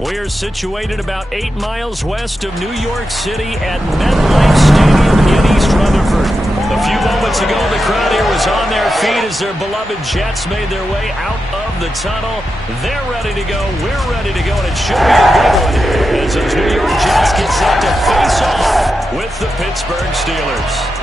We are situated about 8 miles west of New York City at MetLife Stadium in East Rutherford. A few moments ago, the crowd here was on their feet as their beloved Jets made their way out of the tunnel. They're ready to go. We're ready to go, and it should be a good one as those New York Jets get set to face off with the Pittsburgh Steelers.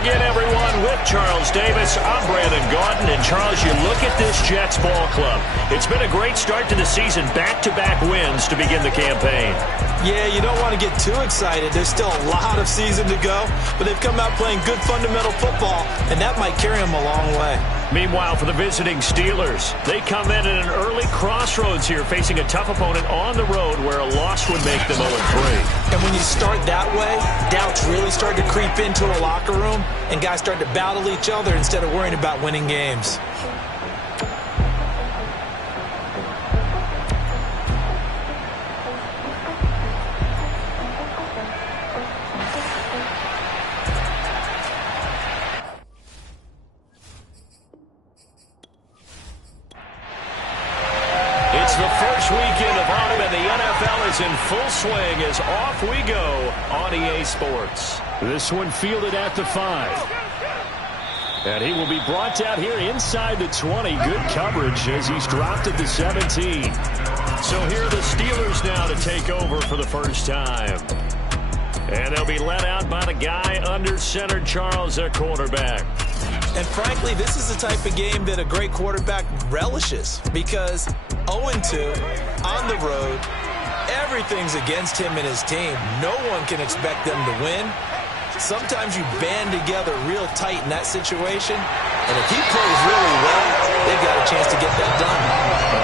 Again, everyone, with Charles Davis, I'm Brandon Gaudin. And Charles, you look at this Jets ball club. It's been a great start to the season, back-to-back wins to begin the campaign. Yeah, you don't want to get too excited. There's still a lot of season to go, but they've come out playing good fundamental football, and that might carry them a long way. Meanwhile, for the visiting Steelers, they come in at an early crossroads here, facing a tough opponent on the road where a loss would make them 0-3. And when you start that way, doubts really start to creep into a locker room, and guys start to battle each other instead of worrying about winning games. It's the first weekend of autumn, and the NFL is in full swing as off we go on EA Sports. This one fielded at the 5. And he will be brought down here inside the 20. Good coverage as he's dropped at the 17. So here are the Steelers now to take over for the first time. And they'll be led out by the guy under center, Charles, their quarterback. And frankly, this is the type of game that a great quarterback relishes because 0-2 on the road, everything's against him and his team. No one can expect them to win. Sometimes you band together real tight in that situation, and if he plays really well, they've got a chance to get that done.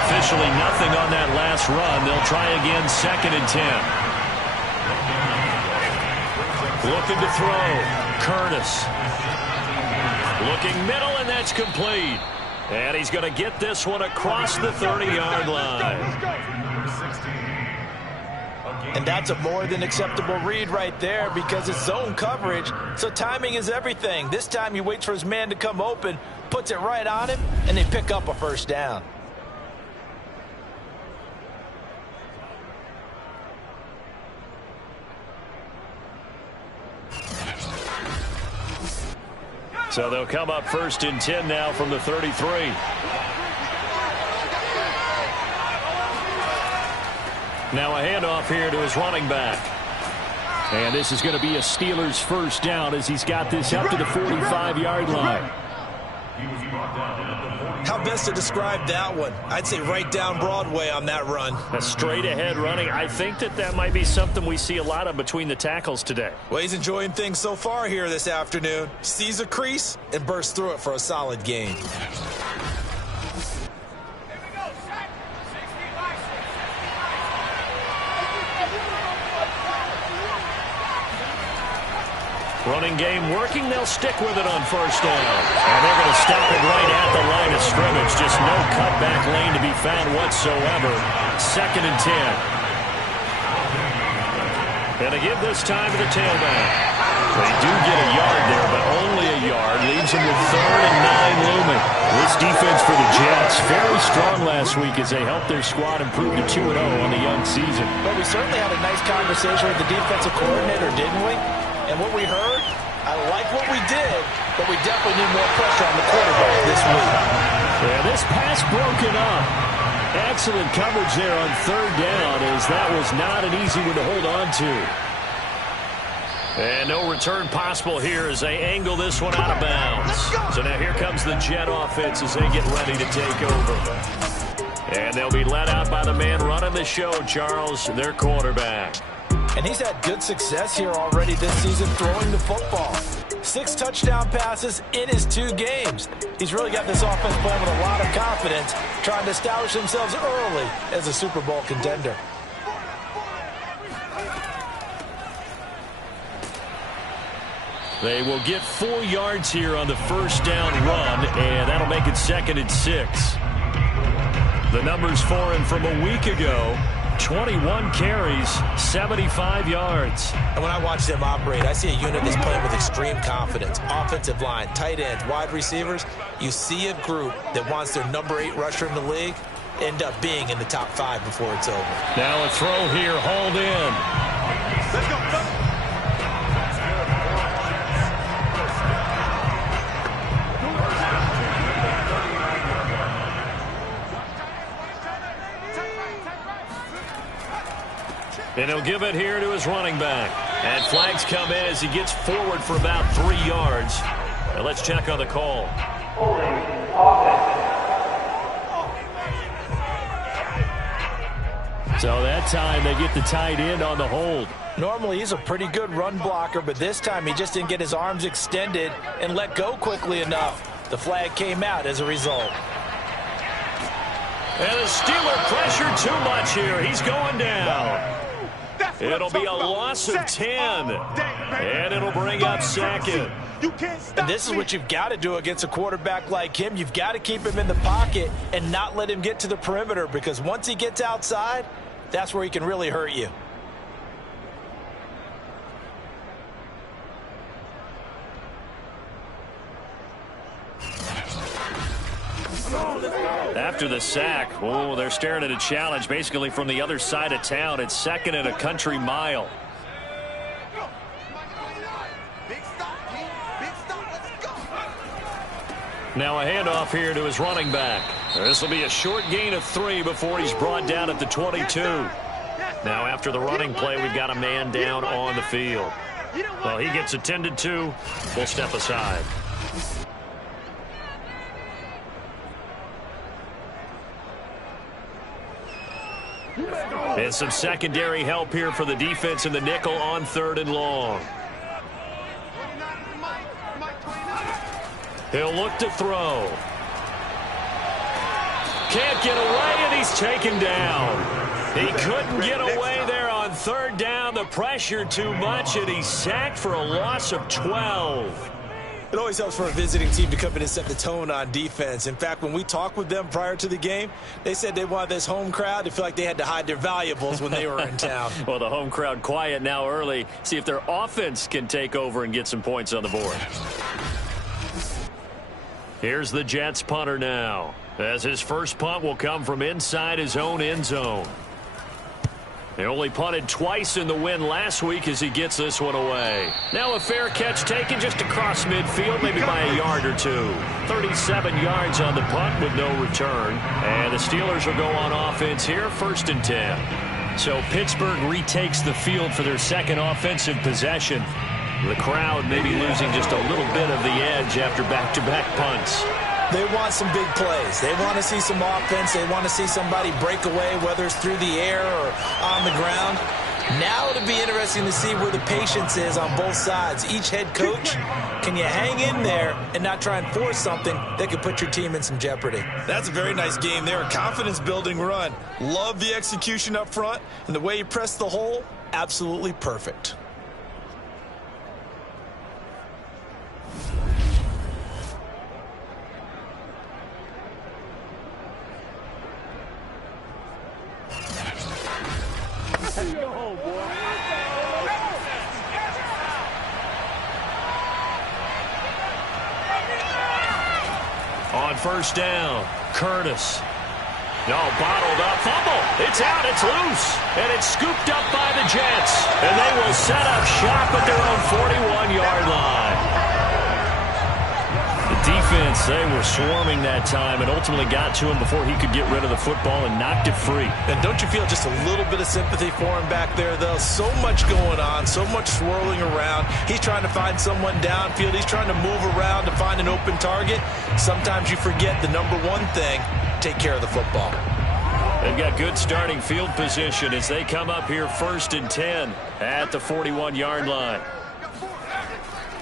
Officially nothing on that last run. They'll try again, 2nd and 10. Looking to throw. Curtis. Looking middle, and that's complete. And he's going to get this one across the 30-yard line. And that's a more than acceptable read right there because it's zone coverage, so timing is everything. This time he waits for his man to come open, puts it right on him, and they pick up a first down. So they'll come up 1st and 10 now from the 33. Now a handoff here to his running back. And this is going to be a Steelers first down as he's got this up to the 45-yard line. How best to describe that one? I'd say right down Broadway on that run. A straight-ahead running. I think that might be something we see a lot of between the tackles today. Well, he's enjoying things so far here this afternoon. Sees a crease and bursts through it for a solid gain. Running game working. They'll stick with it on first down. And they're going to stop it right at the line of scrimmage. Just no cutback lane to be found whatsoever. 2nd and 10. And to give this time to the tailback. They do get a yard there, but only a yard. Leaves them with 3rd and 9 looming. This defense for the Jets, fairly strong last week as they helped their squad improve to 2-0 on the young season. But we certainly had a nice conversation with the defensive coordinator, didn't we? And what we heard, I like what we did, but we definitely need more pressure on the quarterback this week. Yeah, this pass broken up. Excellent coverage there on 3rd down as that was not an easy one to hold on to. And no return possible here as they angle this one out of bounds. So now here comes the Jet offense as they get ready to take over. And they'll be led out by the man running the show, Charles, their quarterback. And he's had good success here already this season throwing the football. 6 touchdown passes in his 2 games. He's really got this offense playing with a lot of confidence, trying to establish themselves early as a Super Bowl contender. They will get 4 yards here on the first down run, and that'll make it 2nd and 6. The numbers for him from a week ago. 21 carries, 75 yards. And when I watch them operate, I see a unit that's playing with extreme confidence. Offensive line, tight ends, wide receivers. You see a group that wants their number 8 rusher in the league end up being in the top 5 before it's over. Now a throw here, hauled in. Let's go. And he'll give it here to his running back. And flags come in as he gets forward for about 3 yards. Now let's check on the call. So that time they get the tight end on the hold. Normally he's a pretty good run blocker, but this time he just didn't get his arms extended and let go quickly enough. The flag came out as a result. And the Steeler pressure too much here. He's going down. It'll be a loss of 10. And it'll bring up second. And this is what you've got to do against a quarterback like him. You've got to keep him in the pocket and not let him get to the perimeter, because once he gets outside, that's where he can really hurt you. After the sack, oh, they're staring at a challenge basically from the other side of town. It's 2nd and a country mile. Now a handoff here to his running back. This will be a short gain of 3 before he's brought down at the 22. Now after the running play, we've got a man down on the field. Well, he gets attended to. We'll step aside. And some secondary help here for the defense in the nickel on 3rd and long. He'll look to throw. Can't get away, and he's taken down. He couldn't get away there on 3rd down. The pressure too much, and he's sacked for a loss of 12. It always helps for a visiting team to come in and set the tone on defense. In fact, when we talked with them prior to the game, they said they wanted this home crowd to feel like they had to hide their valuables when they were in town. Well, the home crowd quiet now early. See if their offense can take over and get some points on the board. Here's the Jets punter now, as his first punt will come from inside his own end zone. They only punted twice in the win last week as he gets this one away. Now a fair catch taken just across midfield, maybe by a yard or 2. 37 yards on the punt with no return. And the Steelers will go on offense here, 1st and 10. So Pittsburgh retakes the field for their second offensive possession. The crowd maybe losing just a little bit of the edge after back-to-back punts. They want some big plays. They want to see some offense. They want to see somebody break away, whether it's through the air or on the ground. Now it'll be interesting to see where the patience is on both sides. Each head coach, can you hang in there and not try and force something that could put your team in some jeopardy? That's a very nice game there. A confidence-building run. Love the execution up front, and the way he pressed the hole, absolutely perfect. On 1st down, Curtis. No, bottled up, fumble. It's out, it's loose, and it's scooped up by the Jets. And they will set up shop at their own 41-yard line. The defense, they were swarming that time and ultimately got to him before he could get rid of the football and knocked it free. And don't you feel just a little bit of sympathy for him back there, though? So much going on, so much swirling around. He's trying to find someone downfield. He's trying to move around to find an open target. Sometimes you forget the number one thing, take care of the football. They've got good starting field position as they come up here 1st and 10 at the 41-yard line.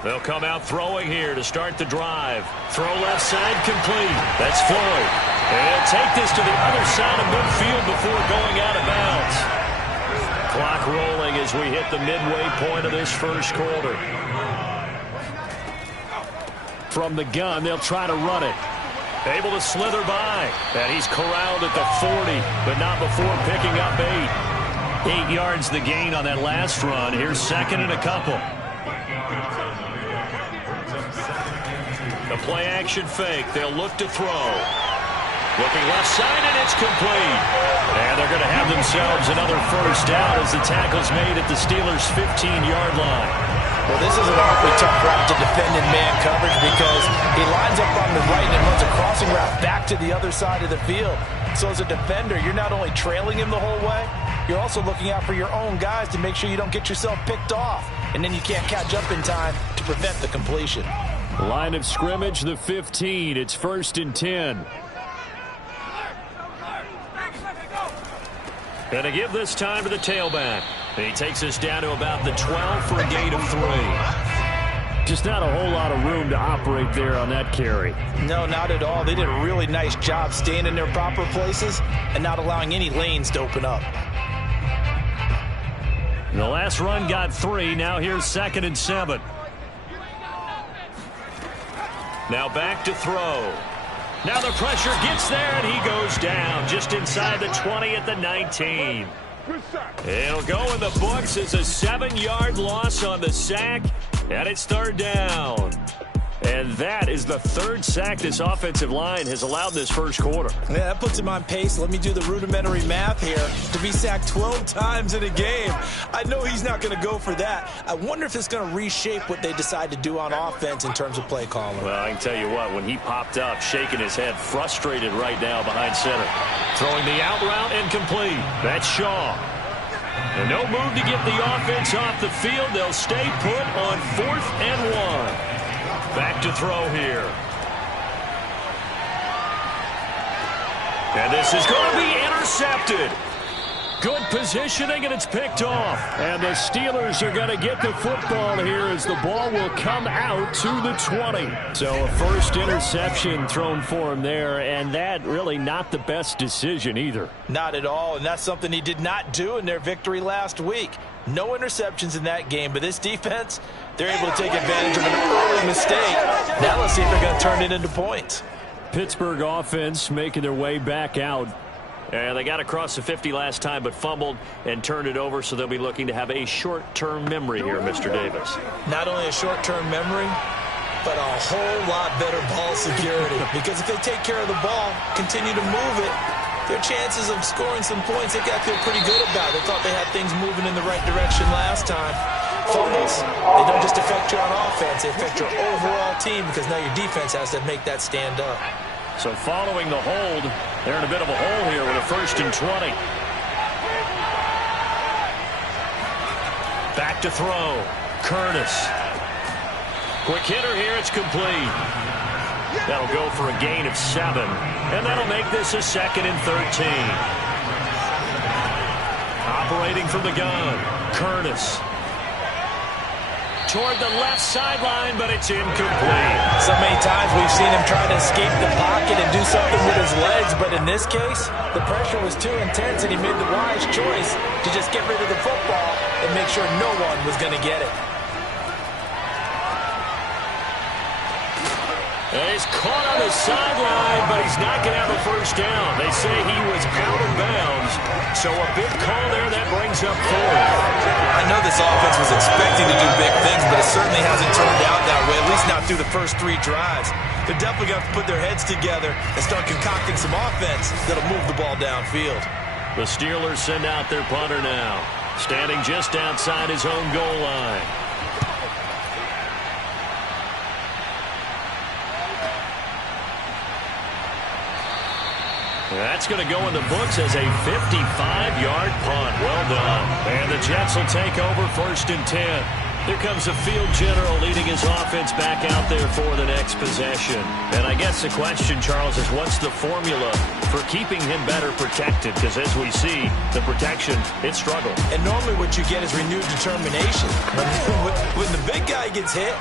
They'll come out throwing here to start the drive. Throw left side complete. That's Floyd. And he'll take this to the other side of midfield before going out of bounds. Clock rolling as we hit the midway point of this first quarter. From the gun, they'll try to run it. Able to slither by. And he's corralled at the 40, but not before picking up 8. 8 yards the gain on that last run. Here's second and a couple. The play action fake. They'll look to throw. Looking left side, and it's complete. And they're going to have themselves another first down as the tackle's made at the Steelers' 15-yard line. Well, this is an awfully tough route to defend in man coverage because he lines up on the right and runs a crossing route back to the other side of the field. So as a defender, you're not only trailing him the whole way, you're also looking out for your own guys to make sure you don't get yourself picked off. And then you can't catch up in time to prevent the completion. Line of scrimmage, the 15. It's 1st and 10. And to give this time to the tailback. He takes us down to about the 12 for a gain of 3. Just not a whole lot of room to operate there on that carry. No, not at all. They did a really nice job staying in their proper places and not allowing any lanes to open up. The last run got 3. Now here's 2nd and 7. Now back to throw. Now the pressure gets there, and he goes down just inside the 20 at the 19. It'll go in the books as a 7-yard loss on the sack, and it's 3rd down. And that is the 3rd sack this offensive line has allowed this first quarter. Yeah, that puts him on pace. Let me do the rudimentary math here. To be sacked 12 times in a game, I know he's not going to go for that. I wonder if it's going to reshape what they decide to do on offense in terms of play calling. Well, I can tell you what, when he popped up, shaking his head, frustrated right now behind center. Throwing the out route incomplete. That's Shaw. And no move to get the offense off the field. They'll stay put on 4th and 1. Back to throw here. And this is going to be intercepted. Good positioning, and it's picked off. And the Steelers are going to get the football here as the ball will come out to the 20. So a first interception thrown for him there, and that really not the best decision either. Not at all, and that's something he did not do in their victory last week. No interceptions in that game, but this defense, they're able to take advantage of an early mistake. Now let's see if they're going to turn it into points. Pittsburgh offense making their way back out. And they got across the 50 last time, but fumbled and turned it over, so they'll be looking to have a short-term memory here, Mr. Davis. Not only a short-term memory, but a whole lot better ball security. Because if they take care of the ball, continue to move it, their chances of scoring some points, they got to feel pretty good about it. They thought they had things moving in the right direction last time. Fumbles, they don't just affect you on offense, they affect your overall team because now your defense has to make that stand up. So following the hold, they're in a bit of a hole here with a 1st and 20. Back to throw. Curtis. Quick hitter here, it's complete. That'll go for a gain of 7. And that'll make this a 2nd and 13. Operating from the gun. Curtis. Toward the left sideline, but it's incomplete. So many times we've seen him try to escape the pocket and do something with his legs, but in this case, the pressure was too intense, and he made the wise choice to just get rid of the football and make sure no one was going to get it. And he's caught on the sideline, but he's not going to have a first down. They say he was out of bounds, so a big call there that brings up 4th. I know this offense was expecting to do big things, but it certainly hasn't turned out that way, at least not through the first 3 drives. They're definitely going to have to put their heads together and start concocting some offense that'll move the ball downfield. The Steelers send out their punter now, standing just outside his own goal line. That's going to go in the books as a 55-yard punt. Well done. And the Jets will take over 1st and 10. Here comes the field general leading his offense back out there for the next possession. And I guess the question, Charles, is what's the formula for keeping him better protected? Because as we see, the protection, it struggled. And normally what you get is renewed determination. When the big guy gets hit,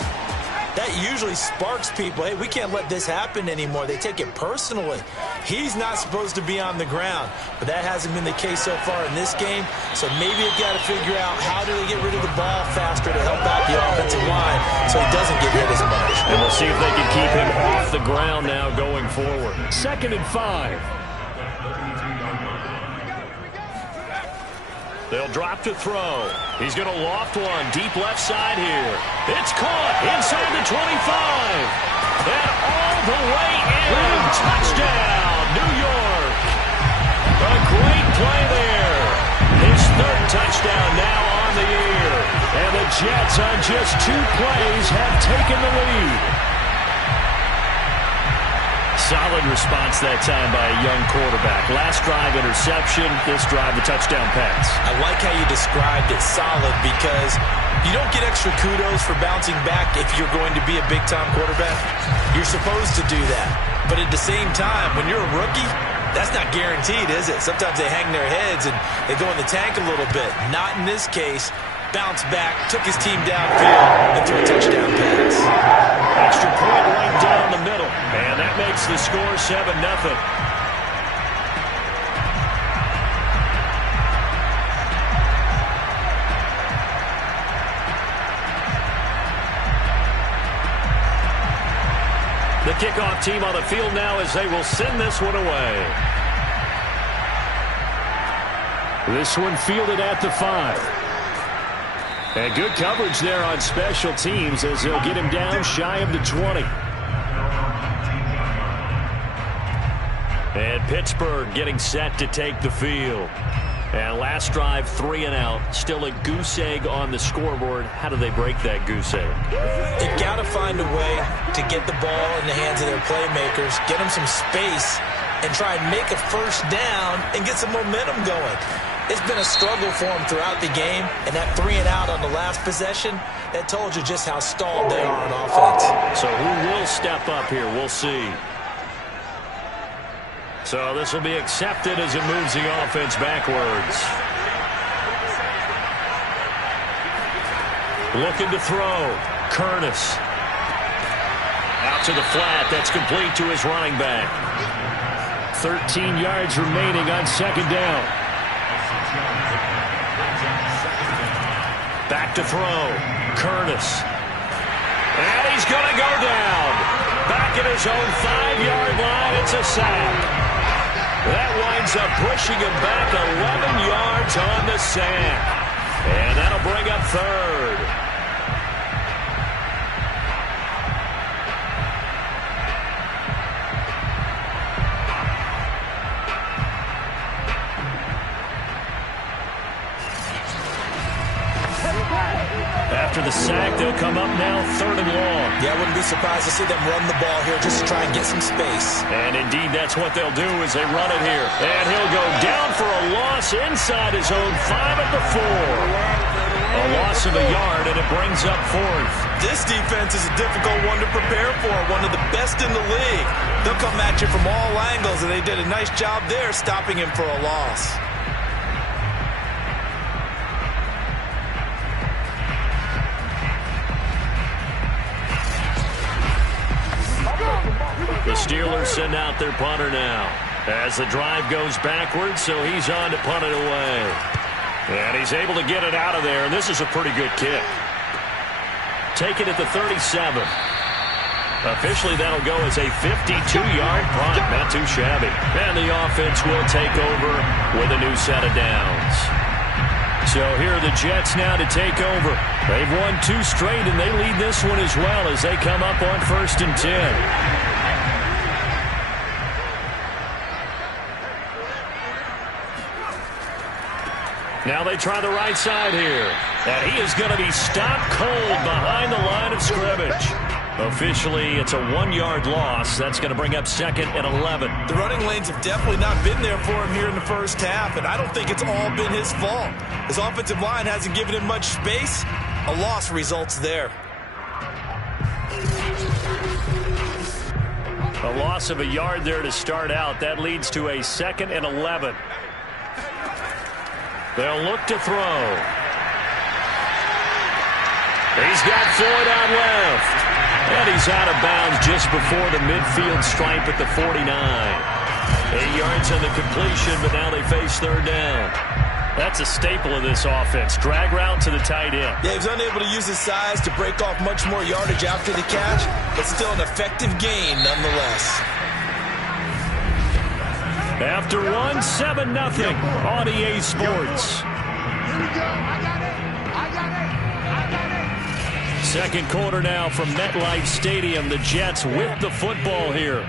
that usually sparks people. Hey, we can't let this happen anymore. They take it personally. He's not supposed to be on the ground, but that hasn't been the case so far in this game. So maybe you've got to figure out how do they get rid of the ball faster to help out the offensive line so he doesn't get hit as much. And we'll see if they can keep him off the ground now going forward. 2nd and 5. They'll drop to throw. He's going to loft one deep left side here. It's caught inside the 25. And all the way in. Touchdown, New York. A great play there. His 3rd touchdown now on the year. And the Jets on just 2 plays have taken the lead. Solid response that time by a young quarterback. Last drive, interception. This drive, the touchdown pass. I like how you described it, solid, because you don't get extra kudos for bouncing back if you're going to be a big-time quarterback. You're supposed to do that. But at the same time, when you're a rookie, that's not guaranteed, is it? Sometimes they hang their heads and they go in the tank a little bit. Not in this case. Bounced back, took his team downfield, and threw a touchdown pass. Extra point right down the middle. And that makes the score 7-0. The kickoff team on the field now as they will send this one away. This one fielded at the 5. And good coverage there on special teams as they'll get him down shy of the 20. And Pittsburgh getting set to take the field. And last drive, 3 and out. Still a goose egg on the scoreboard. How do they break that goose egg? They've got to find a way to get the ball in the hands of their playmakers, get them some space, and try and make a first down and get some momentum going. It's been a struggle for them throughout the game, and that 3 and out on the last possession, that told you just how stalled they are on offense. So who will step up here? We'll see. So this will be accepted as it moves the offense backwards. Looking to throw. Curtis. Out to the flat. That's complete to his running back. 13 yards remaining on 2nd down. Back to throw. Curtis. And he's going to go down. Back at his own 5-yard line. It's a sack. That winds up pushing him back 11 yards on the sack. And that'll bring up 3rd. After the sack, they'll come up now 3rd and long. Yeah, I wouldn't be surprised to see them run the ball here just to try and get some space. And indeed, that's what they'll do as they run it here. And he'll go down for a loss inside his own 5 at the 4. A loss of a yard, and it brings up 4th. This defense is a difficult one to prepare for, one of the best in the league. They'll come at you from all angles, and they did a nice job there stopping him for a loss. The Steelers send out their punter now as the drive goes backwards, so he's on to punt it away. And he's able to get it out of there, and this is a pretty good kick. Take it at the 37. Officially, that'll go as a 52-yard punt. Not too shabby. And the offense will take over with a new set of downs. So here are the Jets now to take over. They've won 2 straight, and they lead this one as well as they come up on 1st and 10. Now they try the right side here. And he is going to be stopped cold behind the line of scrimmage. Officially, it's a 1-yard loss. That's going to bring up 2nd and 11. The running lanes have definitely not been there for him here in the first half, and I don't think it's all been his fault. His offensive line hasn't given him much space. A loss results there. A loss of a yard there to start out. That leads to a 2nd and 11. They'll look to throw. He's got Floyd out left. And he's out of bounds just before the midfield stripe at the 49. 8 yards on the completion, but now they face third down. That's a staple of this offense. Drag route to the tight end. Yeah, he was unable to use his size to break off much more yardage after the catch, but still an effective gain nonetheless. After 7-0 on EA Sports. Second quarter now from MetLife Stadium. The Jets with the football here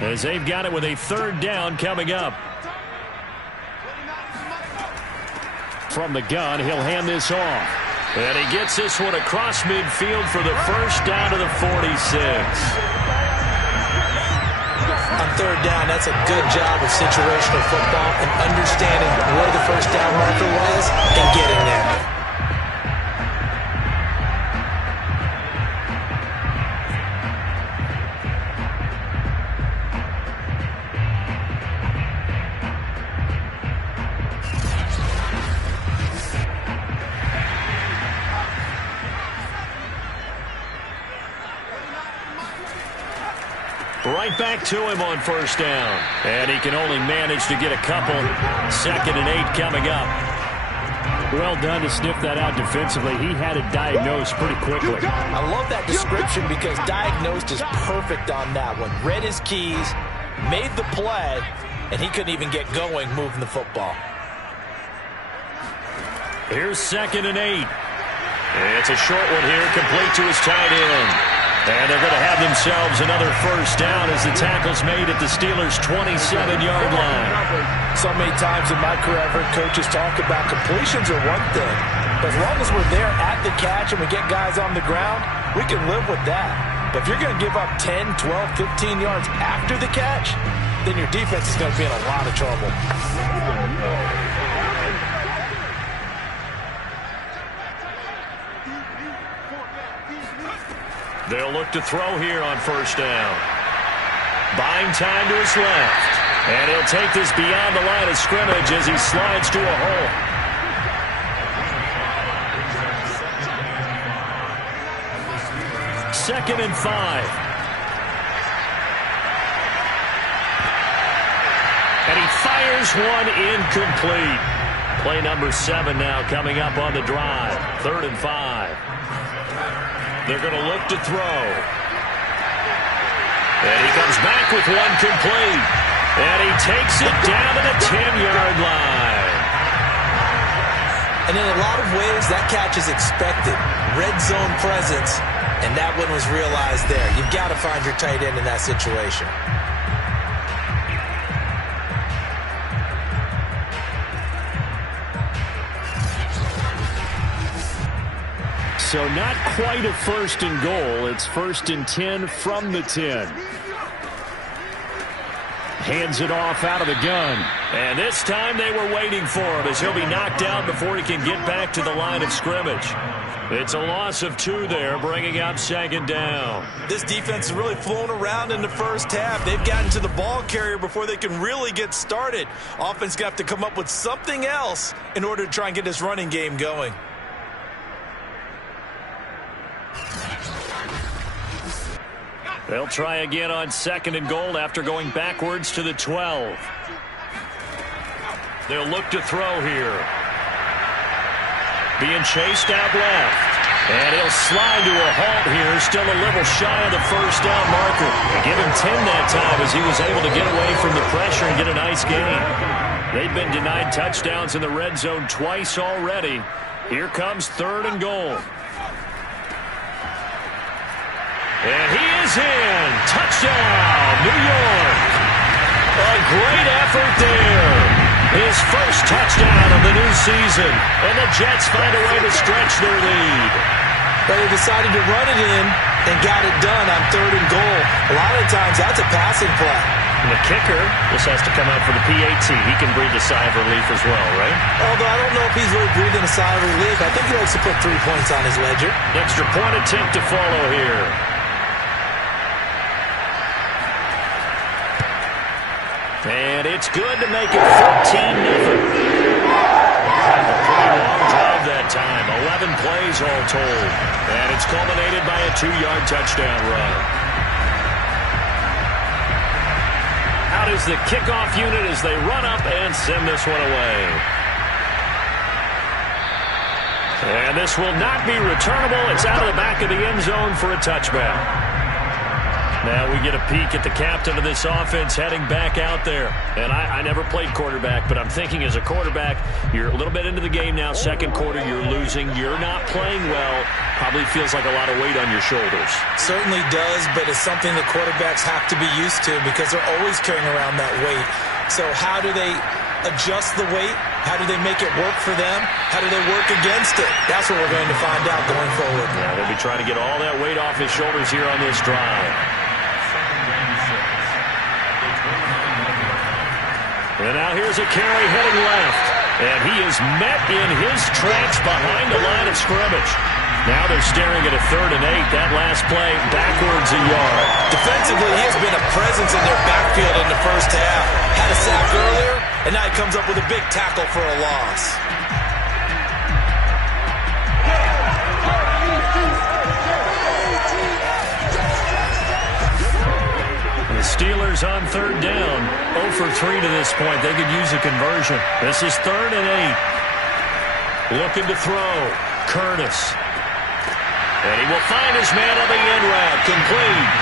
as they've got it with a third down coming up. From the gun, he'll hand this off. And he gets this one across midfield for the first down to the 46. On third down, that's a good job of situational football and understanding where the first down marker was and getting there. Right back to him on first down. And he can only manage to get a couple. 2nd and 8 coming up. Well done to sniff that out defensively. He had it diagnosed pretty quickly. I love that description because diagnosed is perfect on that one. Read his keys, made the play, and he couldn't even get going moving the football. Here's 2nd and 8. It's a short one here, complete to his tight end. And they're going to have themselves another first down as the tackle's made at the Steelers' 27-yard line. So many times in my career, I've heard coaches talk about completions are one thing. But as long as we're there at the catch and we get guys on the ground, we can live with that. But if you're going to give up 10, 12, 15 yards after the catch, then your defense is going to be in a lot of trouble. They'll look to throw here on first down. Buying time to his left. And he'll take this beyond the line of scrimmage as he slides to a hole. Second and 5. And he fires one incomplete. Play number 7 now coming up on the drive. 3rd and 5. They're going to look to throw. And he comes back with one complete. And he takes it down to the 10-yard line. And in a lot of ways, that catch is expected. Red zone presence, and that one was realized there. You've got to find your tight end in that situation. So not quite a 1st and goal. It's 1st and 10 from the 10. Hands it off out of the gun. And this time they were waiting for him as he'll be knocked out before he can get back to the line of scrimmage. It's a loss of 2 there, bringing up 2nd down. This defense is really flown around in the first half. They've gotten to the ball carrier before they can really get started. Offense going to have to come up with something else in order to try and get this running game going. They'll try again on 2nd and goal after going backwards to the 12. They'll look to throw here. Being chased out left. And he'll slide to a halt here, still a little shy of the first down marker. Give him 10 that time as he was able to get away from the pressure and get a nice gain. They've been denied touchdowns in the red zone twice already. Here comes 3rd and goal. And he is in. Touchdown, New York. A great effort there. His first touchdown of the new season. And the Jets find a way to stretch their lead. But they decided to run it in and got it done on 3rd and goal. A lot of times that's a passing play. And the kicker just has to come out for the PAT. He can breathe a sigh of relief as well, right? Although I don't know if he's really breathing a sigh of relief. I think he likes to put 3 points on his ledger. Extra point attempt to follow here. And it's good to make it 14-0. A pretty long drive that time. 11 plays all told. And it's culminated by a 2-yard touchdown run. Out is the kickoff unit as they run up and send this one away. And this will not be returnable. It's out of the back of the end zone for a touchback. Now we get a peek at the captain of this offense heading back out there. And I never played quarterback, but I'm thinking as a quarterback, you're a little bit into the game now. Second quarter, you're losing. You're not playing well. Probably feels like a lot of weight on your shoulders. Certainly does, but it's something that quarterbacks have to be used to because they're always carrying around that weight. So how do they adjust the weight? How do they make it work for them? How do they work against it? That's what we're going to find out going forward. Yeah, they'll be trying to get all that weight off his shoulders here on this drive. And now here's a carry heading left. And he is met in his tracks behind the line of scrimmage. Now they're staring at a 3rd and 8. That last play backwards a yard. Defensively, he has been a presence in their backfield in the first half. Had a sack earlier, and now he comes up with a big tackle for a loss. The Steelers on 3rd down. 0 for 3 to this point. They could use a conversion. This is 3rd and 8. Looking to throw. Curtis. And he will find his man on the end route. Complete.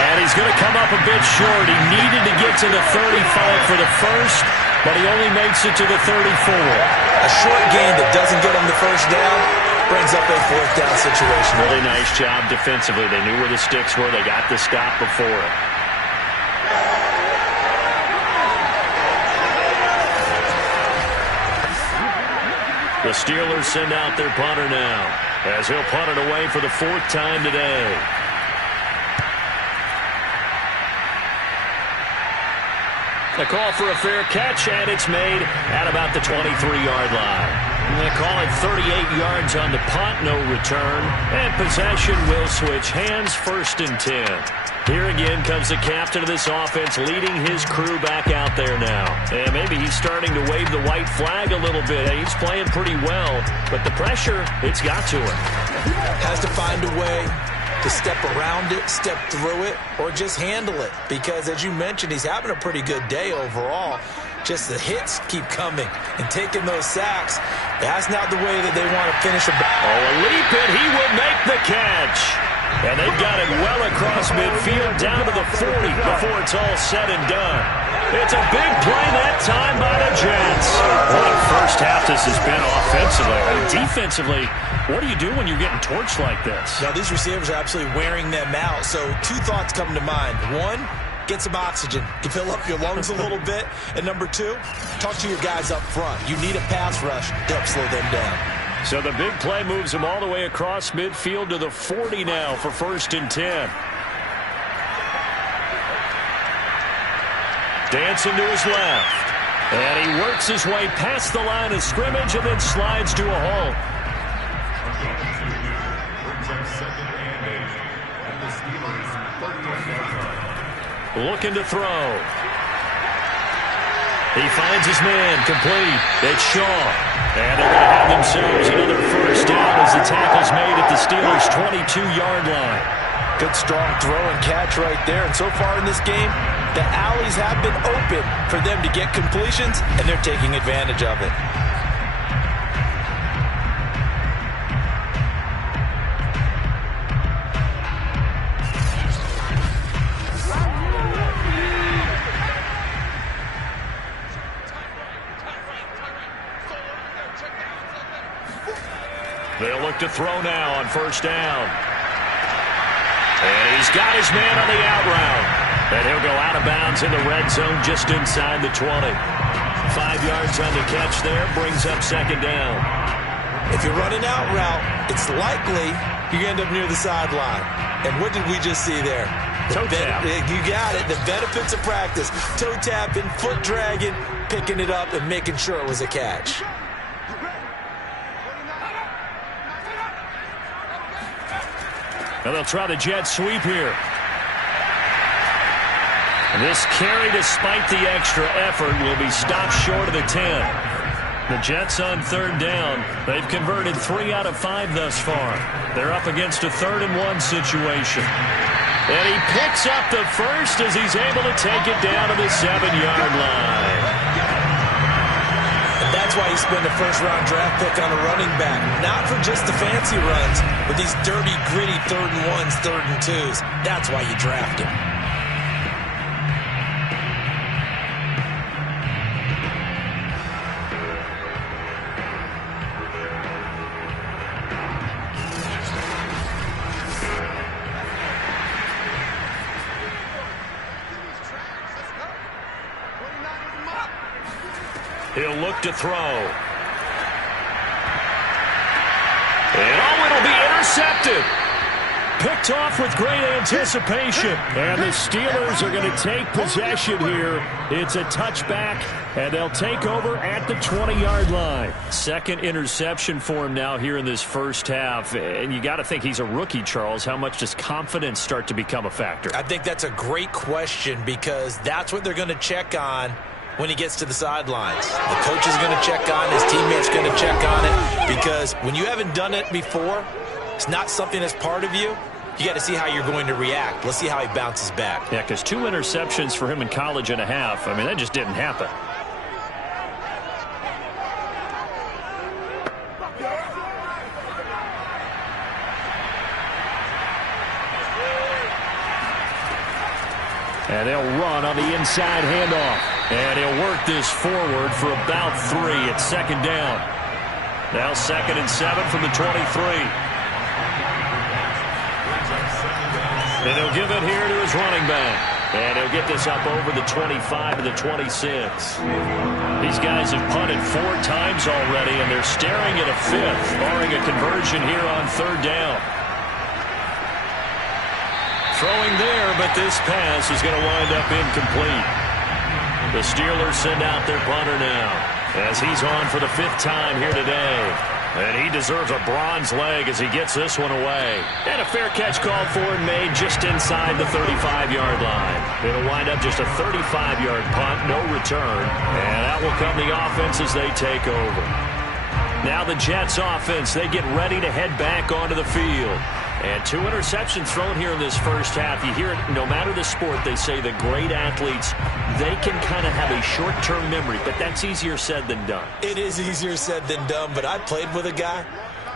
And he's going to come up a bit short. He needed to get to the 35 for the first, but he only makes it to the 34. A short gain that doesn't get him the first down brings up a 4th down situation. Really nice job defensively. They knew where the sticks were. They got the stop before it. The Steelers send out their punter now, as he'll punt it away for the 4th time today. The call for a fair catch, and it's made at about the 23-yard line. And they call it 38 yards on the punt, no return, and possession will switch hands, 1st and 10. Here again comes the captain of this offense leading his crew back out there now. And maybe he's starting to wave the white flag a little bit. He's playing pretty well, but the pressure, it's got to him. Has to find a way to step around it, step through it, or just handle it. Because as you mentioned, he's having a pretty good day overall. Just the hits keep coming and taking those sacks. That's not the way that they want to finish a battle. Oh, a leap, and he will make the catch. And they've got it well across midfield down to the 40 before it's all said and done. It's a big play that time by the Jets. What a first half this has been offensively. And defensively, what do you do when you're getting torched like this? Now, these receivers are absolutely wearing them out. So 2 thoughts come to mind. 1, get some oxygen. You fill up your lungs a little bit. And number 2, talk to your guys up front. You need a pass rush to help slow them down. So the big play moves him all the way across midfield to the 40 now for 1st and 10. Dancing to his left. And he works his way past the line of scrimmage and then slides to a halt. Looking to throw. He finds his man, complete. It's Shaw. And they're going to have themselves another first down as the tackle's made at the Steelers' 22-yard line. Good strong throw and catch right there. And so far in this game, the alleys have been open for them to get completions, and they're taking advantage of it. They'll look to throw now on 1st down. And he's got his man on the out route. And he'll go out of bounds in the red zone just inside the 20. 5 yards on the catch there, brings up 2nd down. If you're running out route, it's likely you end up near the sideline. And what did we just see there? Toe tap. You got it. The benefits of practice. Toe tapping, foot dragging, picking it up, and making sure it was a catch. And they'll try the jet sweep here. And this carry, despite the extra effort, will be stopped short of the 10. The Jets on 3rd down. They've converted 3 out of 5 thus far. They're up against a 3rd and 1 situation. And he picks up the first as he's able to take it down to the 7-yard line. And that's why you spend a first-round draft pick on a running back. Not for just the fancy runs, but these dirty, gritty 3rd and 1s, 3rd and 2s. That's why you draft him. He'll look to throw. And it'll be intercepted. Picked off with great anticipation. And the Steelers are going to take possession here. It's a touchback, and they'll take over at the 20-yard line. Second interception for him now here in this first half. And you got to think he's a rookie, Charles. How much does confidence start to become a factor? I think that's a great question because that's what they're going to check on when he gets to the sidelines. The coach is going to check on, his teammates going to check on it, because when you haven't done it before, it's not something that's part of you. You got to see how you're going to react. Let's see how he bounces back. Yeah, because 2 interceptions for him in college and a half. I mean, that just didn't happen. And they'll run on the inside handoff. And he'll work this forward for about 3 at 2nd down. Now 2nd and 7 from the 23. And he'll give it here to his running back. And he'll get this up over the 25 to the 26. These guys have punted 4 times already, and they're staring at a 5th, barring a conversion here on 3rd down. Throwing there, but this pass is going to wind up incomplete. The Steelers send out their punter now as he's on for the 5th time here today. And he deserves a bronze leg as he gets this one away. And a fair catch called for and made just inside the 35-yard line. It'll wind up just a 35-yard punt, no return. And that will come the offense as they take over. Now the Jets offense, they get ready to head back onto the field. And 2 interceptions thrown here in this first half. You hear it, no matter the sport, they say the great athletes, they can kind of have a short-term memory, but that's easier said than done. It is easier said than done, but I played with a guy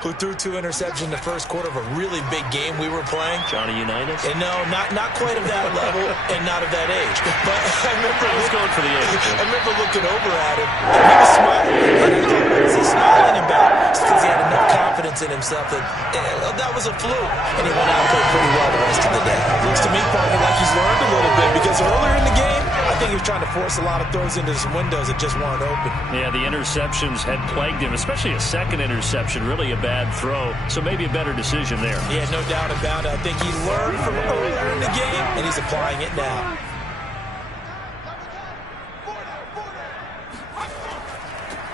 who threw 2 interceptions in the first quarter of a really big game we were playing. Johnny Unitas? And no, not quite of that level and not of that age. But I remember going for the age. I remember looking over at him, and he was smiling. And I thought, what is he smiling about? It's because he had enough confidence in himself that that was a fluke. And he went out and played pretty well the rest of the day. Looks to me probably like he's learned a little bit because earlier in the game, I think he was trying to force a lot of throws into some windows that just weren't open. Yeah, the interceptions had plagued him, especially a second interception, really a bad throw. So maybe a better decision there. Yeah, no doubt about it. I think he learned from earlier in the game, and he's applying it now.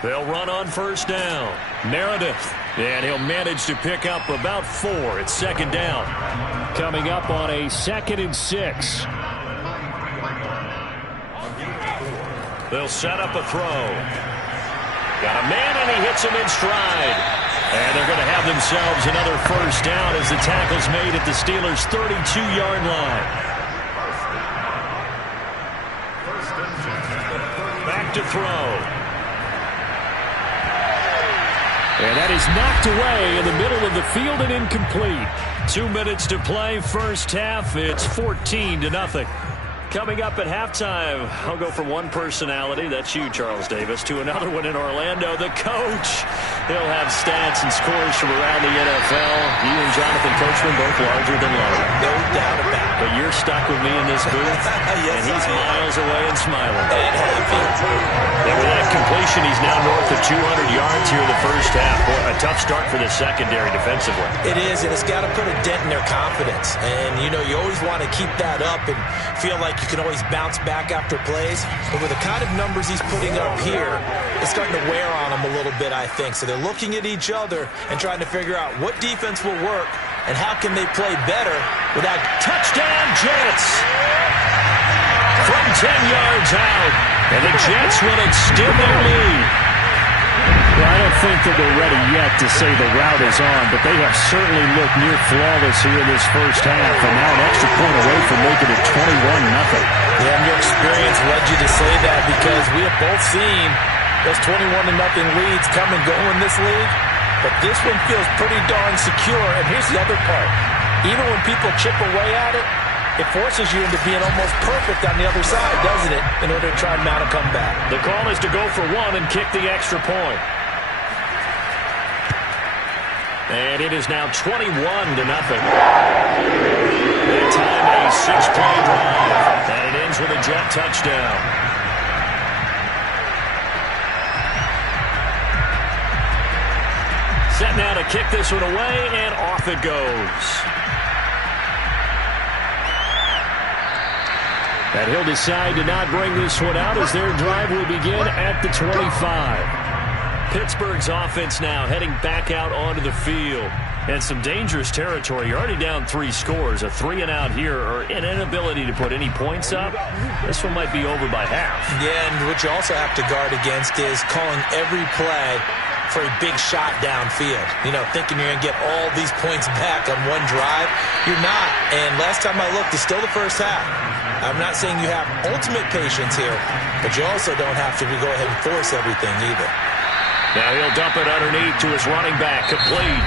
They'll run on 1st down. Meredith. And he'll manage to pick up about 4 at 2nd down. Coming up on a 2nd and 6. They'll set up a throw. Got a man, and he hits him in stride. And they're going to have themselves another 1st down as the tackle's made at the Steelers' 32-yard line. Back to throw. And that is knocked away in the middle of the field and incomplete. 2 minutes to play, first half. It's 14-0. Coming up at halftime, I'll go from one personality, that's you, Charles Davis, to another one in Orlando, the coach. He'll have stats and scores from around the NFL. You and Jonathan Coachman both larger than life. No doubt about it. But you're stuck with me in this booth, yes, and he's miles away and smiling. And happy. And with that completion, he's now north of 200 yards here in the first half. Boy, a tough start for the secondary defensively. It is, and it's got to put a dent in their confidence. And, you know, you always want to keep that up and feel like you can always bounce back after plays. But with the kind of numbers he's putting up here, it's starting to wear on them a little bit, I think. So they're looking at each other and trying to figure out what defense will work and how can they play better without touchdown Jets from 10 yards out. And the Jets will extend their lead. Well, I don't think that they're ready yet to say the route is on, but they have certainly looked near flawless here in this first half, and now an extra point away from making it 21-0. Yeah, and your experience led you to say that because we have both seen those 21-0 leads come and go in this league, but this one feels pretty darn secure. And here's the other part. Even when people chip away at it, it forces you into being almost perfect on the other side, doesn't it, in order to try and mount a comeback. The call is to go for one and kick the extra point. And it is now 21-0. That time a 6-play drive. And it ends with a Jet touchdown. Set now to kick this one away, and off it goes. And he'll decide to not bring this one out as their drive will begin at the 25. Pittsburgh's offense now heading back out onto the field. And some dangerous territory. You're already down 3 scores. A 3-and-out here or an inability to put any points up. This one might be over by half. Yeah, and what you also have to guard against is calling every play for a big shot downfield. You know, thinking you're going to get all these points back on one drive. You're not. And last time I looked, it's still the first half. I'm not saying you have ultimate patience here, but you also don't have to go ahead and force everything either. Now he'll dump it underneath to his running back, complete.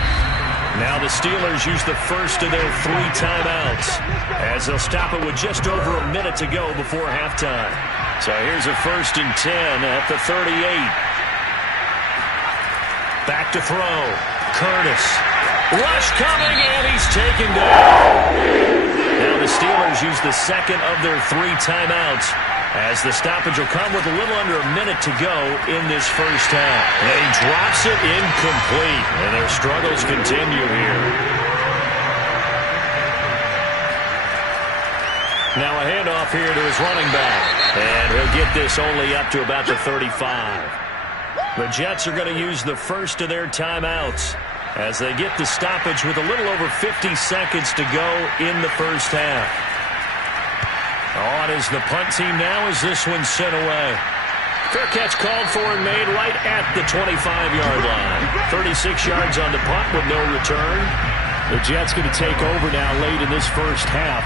Now the Steelers use the first of their 3 timeouts as they'll stop it with just over a minute to go before halftime. So here's a 1st and 10 at the 38. Back to throw. Curtis. Rush coming, and he's taken down. Now the Steelers use the second of their 3 timeouts as the stoppage will come with a little under a minute to go in this first half. And he drops it incomplete, and their struggles continue here. Now a handoff here to his running back, and he'll get this only up to about the 35. The Jets are going to use the first of their timeouts as they get the stoppage with a little over 50 seconds to go in the first half. On is the punt team now as this one's sent away. Fair catch called for and made right at the 25-yard line. 36 yards on the punt with no return. The Jets going to take over now late in this first half.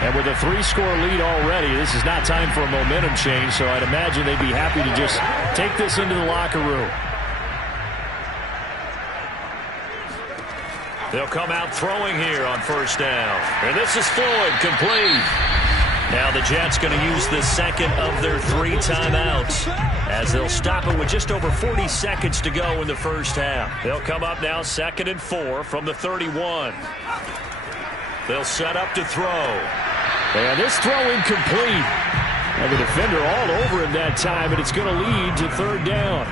And with a 3-score lead already, this is not time for a momentum change, so I'd imagine they'd be happy to just take this into the locker room. They'll come out throwing here on first down. And this is Floyd, complete. Now the Jets going to use the second of their 3 timeouts as they'll stop it with just over 40 seconds to go in the first half. They'll come up now 2nd and 4 from the 31. They'll set up to throw. And this throw incomplete. And the defender all over him that time, and it's going to lead to 3rd down.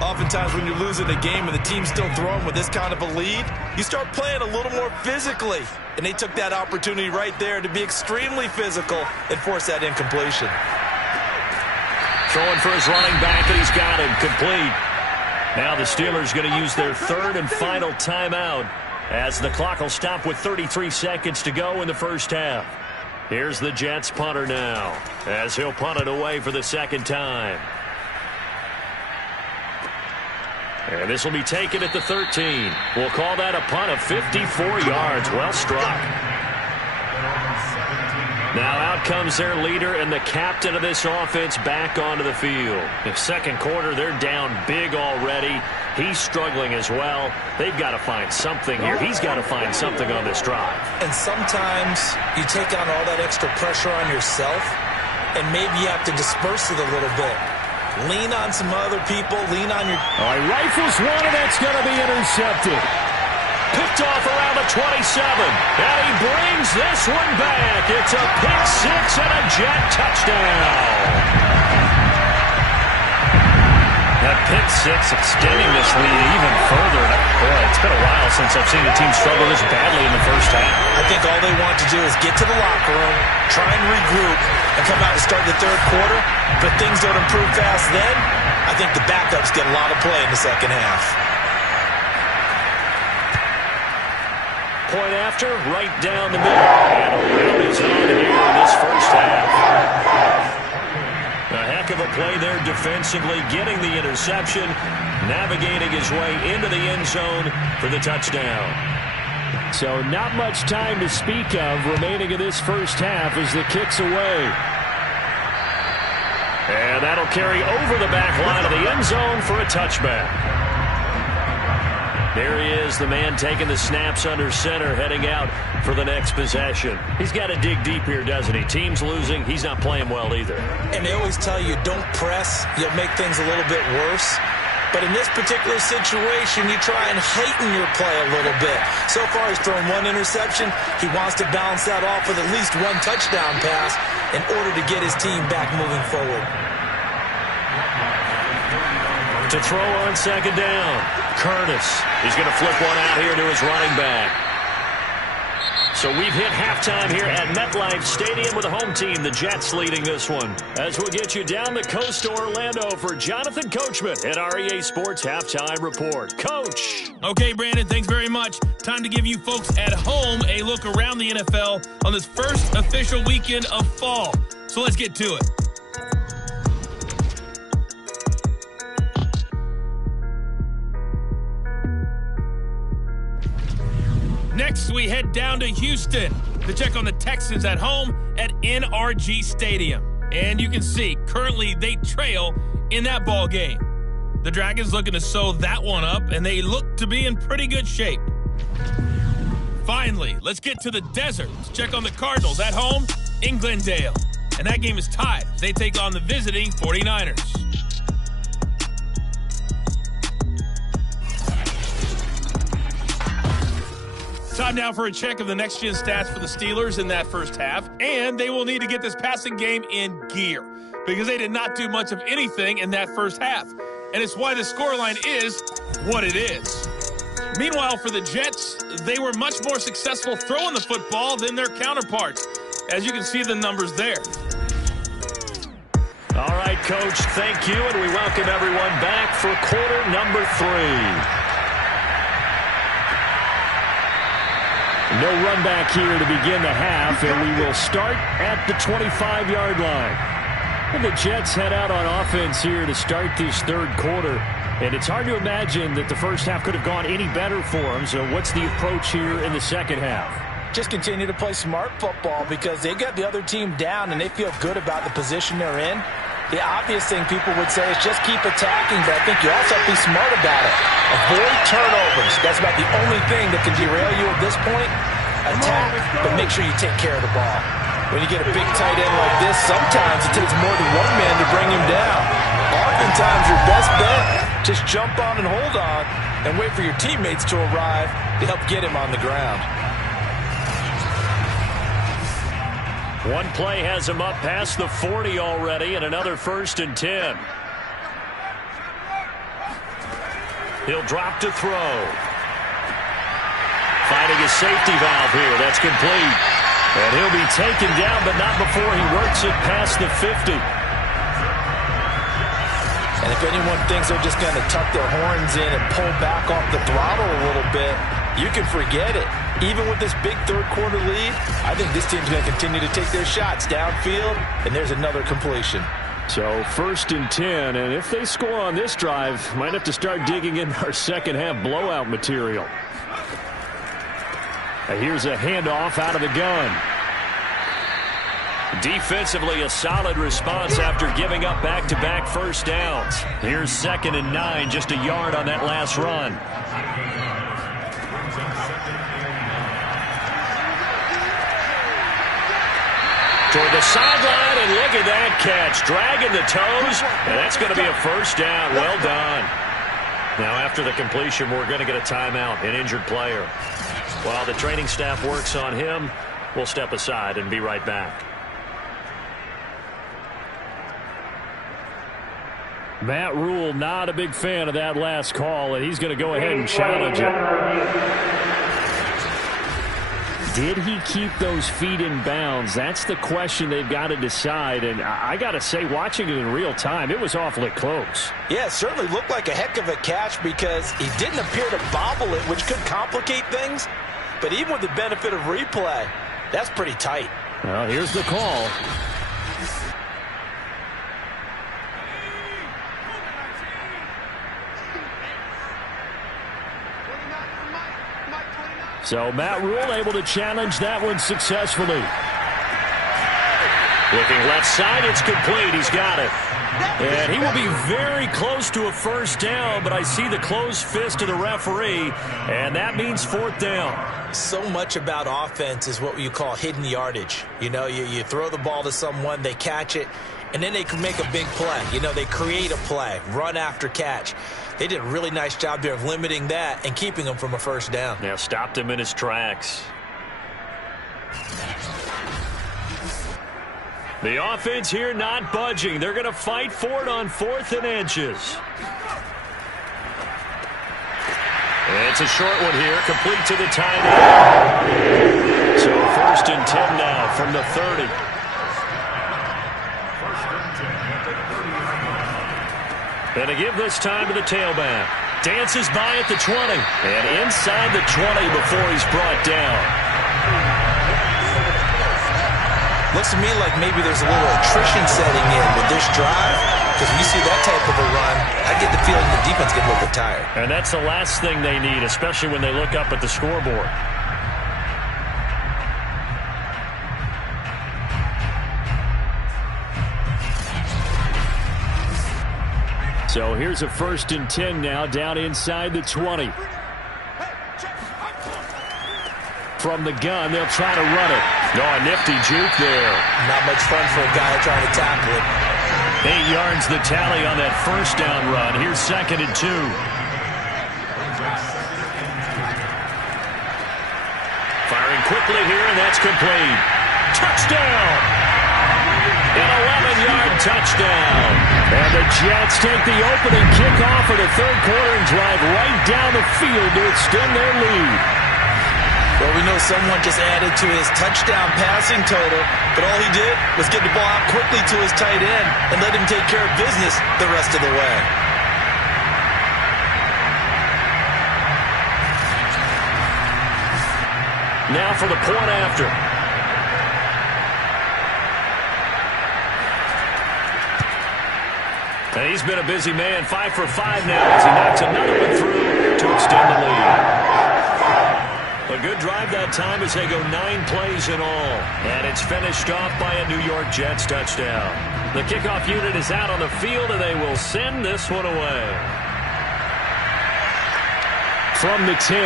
Oftentimes when you're losing a game and the team's still throwing with this kind of a lead, you start playing a little more physically. And they took that opportunity right there to be extremely physical and force that incompletion. Throwing for his running back, and he's got him complete. Now the Steelers going to use their 3rd and final timeout as the clock will stop with 33 seconds to go in the first half. Here's the Jets punter now as he'll punt it away for the 2nd time. And this will be taken at the 13. We'll call that a punt of 54 yards. Well struck. Now out comes their leader and the captain of this offense back onto the field. In the 2nd quarter, they're down big already. He's struggling as well. They've got to find something here. He's got to find something on this drive. And sometimes you take on all that extra pressure on yourself, and maybe you have to disperse it a little bit. Lean on some other people. Lean on your... All right, rifles one, and that's going to be intercepted. Picked off around the 27. And he brings this one back. It's a pick 6 and a Jet touchdown. That pick 6 extending this lead even further. Boy, it's been a while since I've seen a team struggle this badly in the first half. I think all they want to do is get to the locker room, try and regroup, and come out and start the 3rd quarter. But things don't improve fast then. I think the backups get a lot of play in the 2nd half. Point after, right down the middle. And a round is on here in this first half. A heck of a play there defensively, getting the interception, navigating his way into the end zone for the touchdown. So not much time to speak of remaining in this first half as the kick's away. And that'll carry over the back line of the end zone for a touchback. There he is, the man taking the snaps under center, heading out for the next possession. He's got to dig deep here, doesn't he? Team's losing. He's not playing well either. And they always tell you, don't press. You'll make things a little bit worse. But in this particular situation, you try and heighten your play a little bit. So far, he's thrown one interception. He wants to balance that off with at least one touchdown pass in order to get his team back moving forward. To throw on second down, Curtis. He's going to flip one out here to his running back. So we've hit halftime here at MetLife Stadium with the home team, the Jets, leading this one. As we'll get you down the coast to Orlando for Jonathan Coachman at REA Sports Halftime Report. Coach. Okay, Brandon, thanks very much. Time to give you folks at home a look around the NFL on this first official weekend of fall. So let's get to it. Next, we head down to Houston to check on the Texans at home at NRG Stadium. And you can see, currently they trail in that ball game. The Dragons looking to sew that one up, and they look to be in pretty good shape. Finally, let's get to the desert to check on the Cardinals at home in Glendale. And that game is tied as they take on the visiting 49ers. Time now for a check of the next-gen stats for the Steelers in that first half. And they will need to get this passing game in gear because they did not do much of anything in that first half. And it's why the scoreline is what it is. Meanwhile, for the Jets, they were much more successful throwing the football than their counterparts. As you can see the numbers there. All right, Coach, thank you, and we welcome everyone back for quarter number 3. No run back here to begin the half, and we will start at the 25-yard line. And the Jets head out on offense here to start this third quarter. And it's hard to imagine that the first half could have gone any better for them. So what's the approach here in the second half? Just continue to play smart football because they got the other team down and they feel good about the position they're in. The obvious thing people would say is just keep attacking, but I think you also have to be smart about it. Avoid turnovers. That's about the only thing that can derail you at this point. Attack, but make sure you take care of the ball. When you get a big tight end like this, sometimes it takes more than one man to bring him down. Oftentimes your best bet, just jump on and hold on and wait for your teammates to arrive to help get him on the ground. One play has him up past the 40 already, and another 1st and 10. He'll drop to throw. Finding a safety valve here. That's complete. And he'll be taken down, but not before he works it past the 50. And if anyone thinks they're just going to tuck their horns in and pull back off the throttle a little bit, you can forget it. Even with this big third quarter lead, I think this team's going to continue to take their shots downfield, and there's another completion. So 1st and 10, and if they score on this drive, might have to start digging in our second half blowout material. Here's a handoff out of the gun. Defensively, a solid response after giving up back-to-back first downs. Here's 2nd and 9, just a yard on that last run. Toward the sideline, and look at that catch. Dragging the toes, and that's going to be a first down. Well done. Now, after the completion, we're going to get a timeout, an injured player. While the training staff works on him, we'll step aside and be right back. Matt Rule not a big fan of that last call, and he's going to go ahead and challenge it. Did he keep those feet in bounds? That's the question they've got to decide. And I got to say, watching it in real time, it was awfully close. Yeah, it certainly looked like a heck of a catch because he didn't appear to bobble it, which could complicate things. But even with the benefit of replay, that's pretty tight. Well, here's the call. So Matt Rule able to challenge that one successfully. Looking left side, it's complete. He's got it. And he will be very close to a first down, but I see the closed fist of the referee, and that means fourth down. So much about offense is what you call hidden yardage. You know, you throw the ball to someone, they catch it, and then they can make a big play. You know, they create a play, run after catch. They did a really nice job there of limiting that and keeping him from a first down. Yeah, stopped him in his tracks. The offense here not budging. They're going to fight for it on 4th and inches. It's a short one here, complete to the tight end. So 1st and 10 now from the 30. And to give this time to the tailback. Dances by at the 20. And inside the 20 before he's brought down. Looks to me like maybe there's a little attrition setting in with this drive, because when you see that type of a run, I get the feeling the defense get a little bit tired. And that's the last thing they need, especially when they look up at the scoreboard. So here's a 1st and 10 now, down inside the 20. From the gun, they'll try to run it. No, a nifty juke there. Not much fun for a guy trying to tackle it. 8 yards the tally on that first down run. Here's 2nd and 2. Firing quickly here, and that's complete. Touchdown! An 11-yard touchdown. And the Jets take the opening kickoff of the third quarter and drive right down the field to extend their lead. Well, we know someone just added to his touchdown passing total, but all he did was get the ball out quickly to his tight end and let him take care of business the rest of the way. Now for the point after. And he's been a busy man, 5 for 5 now as he knocks another one through to extend the lead. A good drive that time as they go 9 plays in all. And it's finished off by a New York Jets touchdown. The kickoff unit is out on the field, and they will send this one away. From the 10.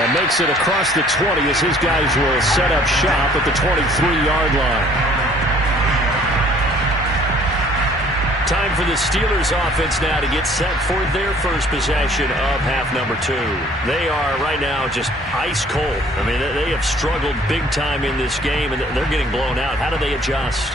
And makes it across the 20 as his guys will set up shop at the 23-yard line. Time for the Steelers offense now to get set for their first possession of half number 2. They are right now just ice cold. I mean, they have struggled big time in this game, and they're getting blown out. How do they adjust?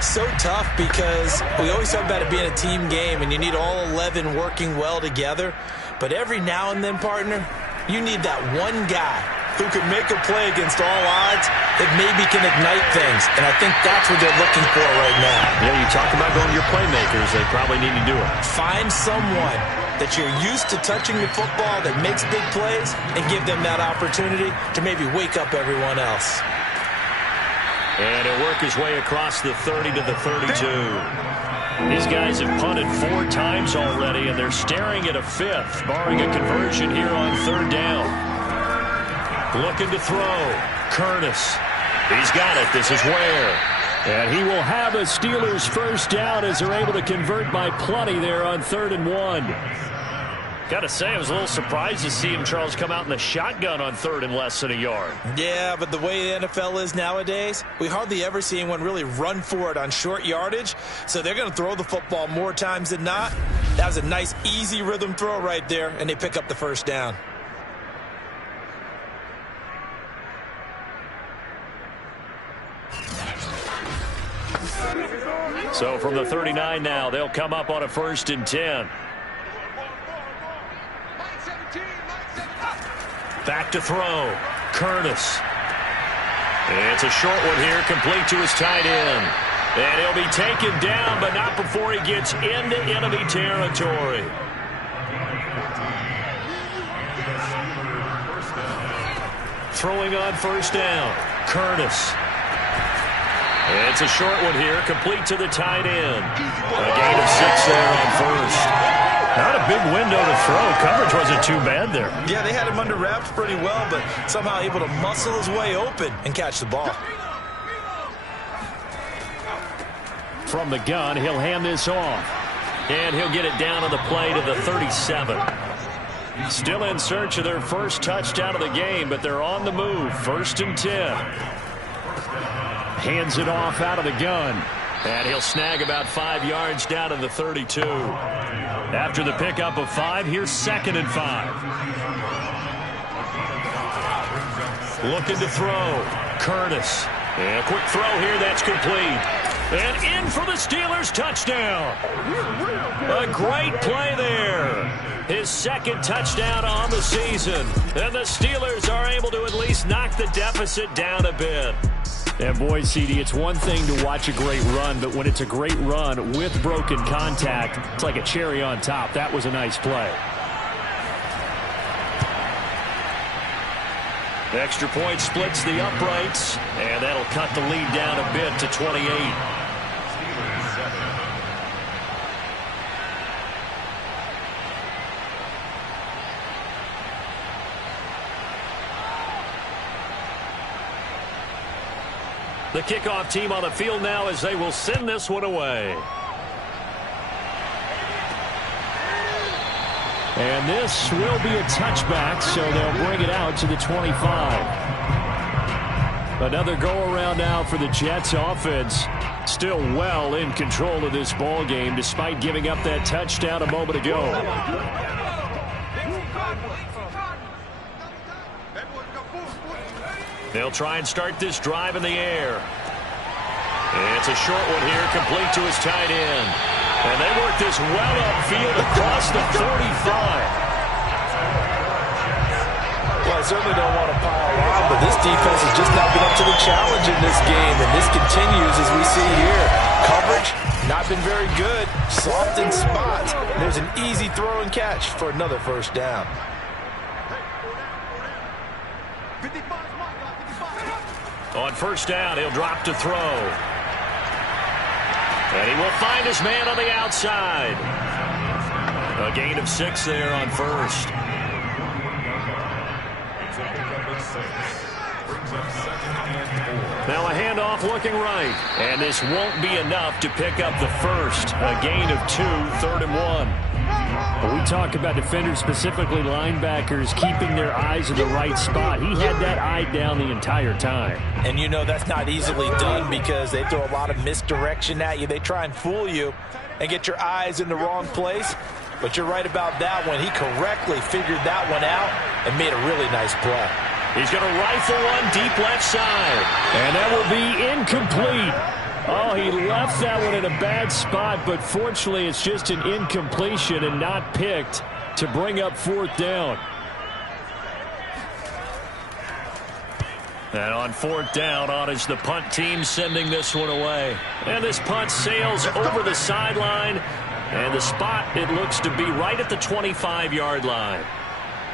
So tough, because we always talk about it being a team game, and you need all 11 working well together. But every now and then, partner, you need that one guy who can make a play against all odds that maybe can ignite things. And I think that's what they're looking for right now. Yeah, you talk about going to your playmakers. They probably need to do it. Find someone that you're used to touching the football that makes big plays and give them that opportunity to maybe wake up everyone else. And he'll work his way across the 30 to the 32. These guys have punted 4 times already, and they're staring at a 5th, barring a conversion here on 3rd down. Looking to throw. Curtis. He's got it. This is Ware. And he will have a Steelers first down as they're able to convert by plenty there on 3rd and 1. Got to say, I was a little surprised to see him, Charles, come out in the shotgun on 3rd and less than a yard. Yeah, but the way the NFL is nowadays, we hardly ever see anyone really run for it on short yardage. So they're going to throw the football more times than not. That was a nice, easy rhythm throw right there, and they pick up the first down. So from the 39 now, they'll come up on a 1st and 10. Back to throw. Curtis. It's a short one here, complete to his tight end. And he'll be taken down, but not before he gets into enemy territory. Throwing on 1st down. Curtis. It's a short one here, complete to the tight end. A gain of 6 there on 1st. Not a big window to throw. Coverage wasn't too bad there. Yeah, they had him under wraps pretty well, but somehow able to muscle his way open and catch the ball. From the gun, he'll hand this off. And he'll get it down on the play to the 37. Still in search of their first touchdown of the game, but they're on the move. 1st and 10. Hands it off out of the gun. And he'll snag about 5 yards down to the 32. After the pickup of 5, here's 2nd and 5. Looking to throw. Curtis. And a quick throw here, that's complete. And in for the Steelers touchdown. A great play there. His 2nd touchdown on the season. And the Steelers are able to at least knock the deficit down a bit. And boy, CD, it's one thing to watch a great run, but when it's a great run with broken contact, it's like a cherry on top. That was a nice play. The extra point splits the uprights, and that'll cut the lead down a bit to 28. The kickoff team on the field now as they will send this one away. And this will be a touchback, so they'll bring it out to the 25. Another go-around now for the Jets offense. Still well in control of this ball game despite giving up that touchdown a moment ago. They'll try and start this drive in the air. And it's a short one here, complete to his tight end. And they work this well upfield across the 45. Well, I certainly don't want to pile on, but this defense has just not been up to the challenge in this game. And this continues as we see here. Coverage, not been very good. Soft in spots. There's an easy throw and catch for another first down. On first down, he'll drop to throw. And he will find his man on the outside. A gain of 6 there on first. Now a handoff looking right. And this won't be enough to pick up the first. A gain of 2, 3rd and 1. When we talk about defenders, specifically linebackers, keeping their eyes in the right spot. He had that eye down the entire time. And you know that's not easily done because they throw a lot of misdirection at you. They try and fool you and get your eyes in the wrong place. But you're right about that one. He correctly figured that one out and made a really nice play. He's going to rifle one deep left side. And that will be incomplete. Oh, he left that one in a bad spot, but fortunately it's just an incompletion and not picked to bring up 4th down. And on 4th down, on is the punt team sending this one away. And this punt sails over the sideline, and the spot, it looks to be right at the 25-yard line.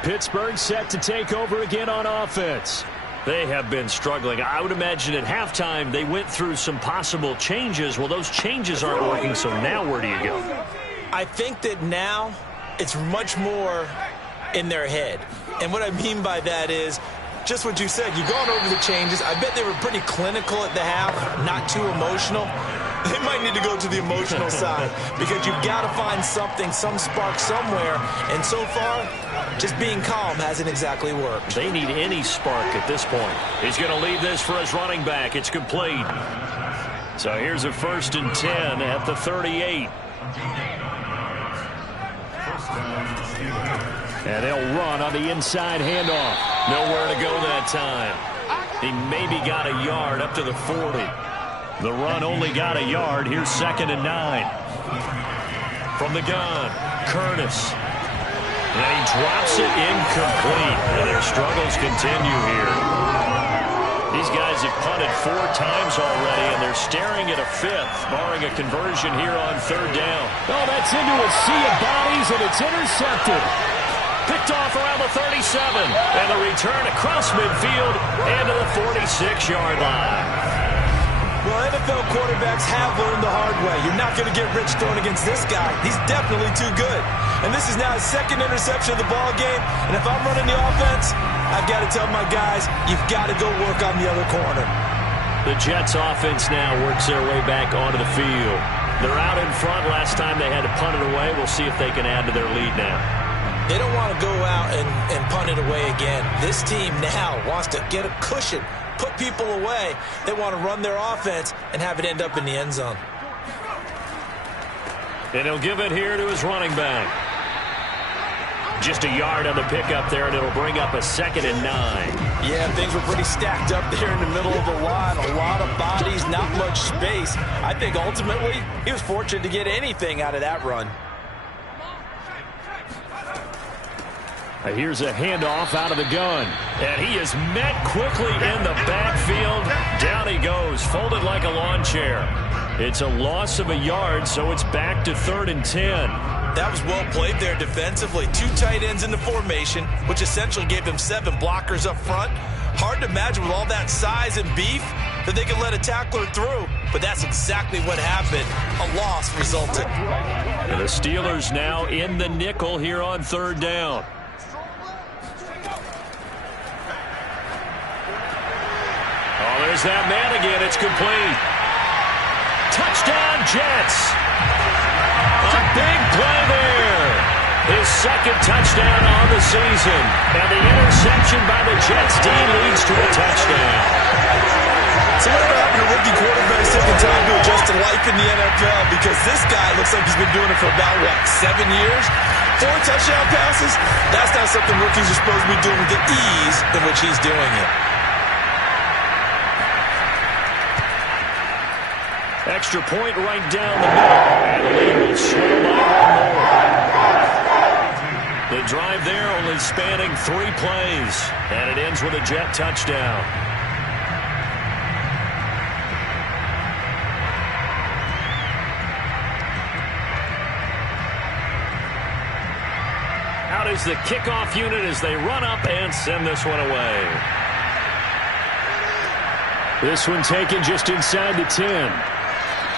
Pittsburgh set to take over again on offense. They have been struggling. I would imagine at halftime they went through some possible changes. Well, those changes aren't working, so now where do you go? I think that now it's much more in their head. And what I mean by that is just what you said. You've gone over the changes. I bet they were pretty clinical at the half, not too emotional. They might need to go to the emotional side because you've got to find something, some spark somewhere. And so far, just being calm hasn't exactly worked. They need any spark at this point. He's going to leave this for his running back. It's complete. So here's a 1st and 10 at the 38. And they'll run on the inside handoff. Nowhere to go that time. He maybe got a yard up to the 40. The run only got a yard. Here's 2nd and 9. From the gun, Curtis. And he drops it incomplete. And their struggles continue here. These guys have punted 4 times already, and they're staring at a 5th, barring a conversion here on 3rd down. Oh, that's into a sea of bodies, and it's intercepted. Picked off around the 37. And the return across midfield and to the 46-yard line. Well, NFL quarterbacks have learned the hard way. You're not going to get rich throwing against this guy. He's definitely too good. And this is now his second interception of the ball game. And if I'm running the offense, I've got to tell my guys, you've got to go work on the other corner. The Jets offense now works their way back onto the field. They're out in front. Last time they had to punt it away. We'll see if they can add to their lead now. They don't want to go out and punt it away again. This team now wants to get a cushion, put people away. They want to run their offense and have it end up in the end zone. And he'll give it here to his running back. Just a yard on the pickup there, and it'll bring up a 2nd and 9. Yeah, things were pretty stacked up there in the middle of the line. A lot of bodies, not much space. I think ultimately he was fortunate to get anything out of that run. Here's a handoff out of the gun. And he is met quickly in the backfield. Down he goes, folded like a lawn chair. It's a loss of a yard, so it's back to 3rd and 10. That was well played there defensively. 2 tight ends in the formation, which essentially gave them 7 blockers up front. Hard to imagine with all that size and beef that they could let a tackler through, but that's exactly what happened. A loss resulted. And the Steelers now in the nickel here on 3rd down. Oh, there's that man again. It's complete. Touchdown, Jets. A big play there. His 2nd touchdown on the season. And the interception by the Jets D leads to a touchdown. So whatever happened to rookie quarterbacks taking time to adjust to life in the NFL? Because this guy looks like he's been doing it for about, 7 years? 4 touchdown passes? That's not something rookies are supposed to be doing with the ease in which he's doing it. Extra point right down the middle. And the lead will swell by 1 more. The drive there only spanning 3 plays. And it ends with a Jet touchdown. Out is the kickoff unit as they run up and send this one away. This one taken just inside the 10.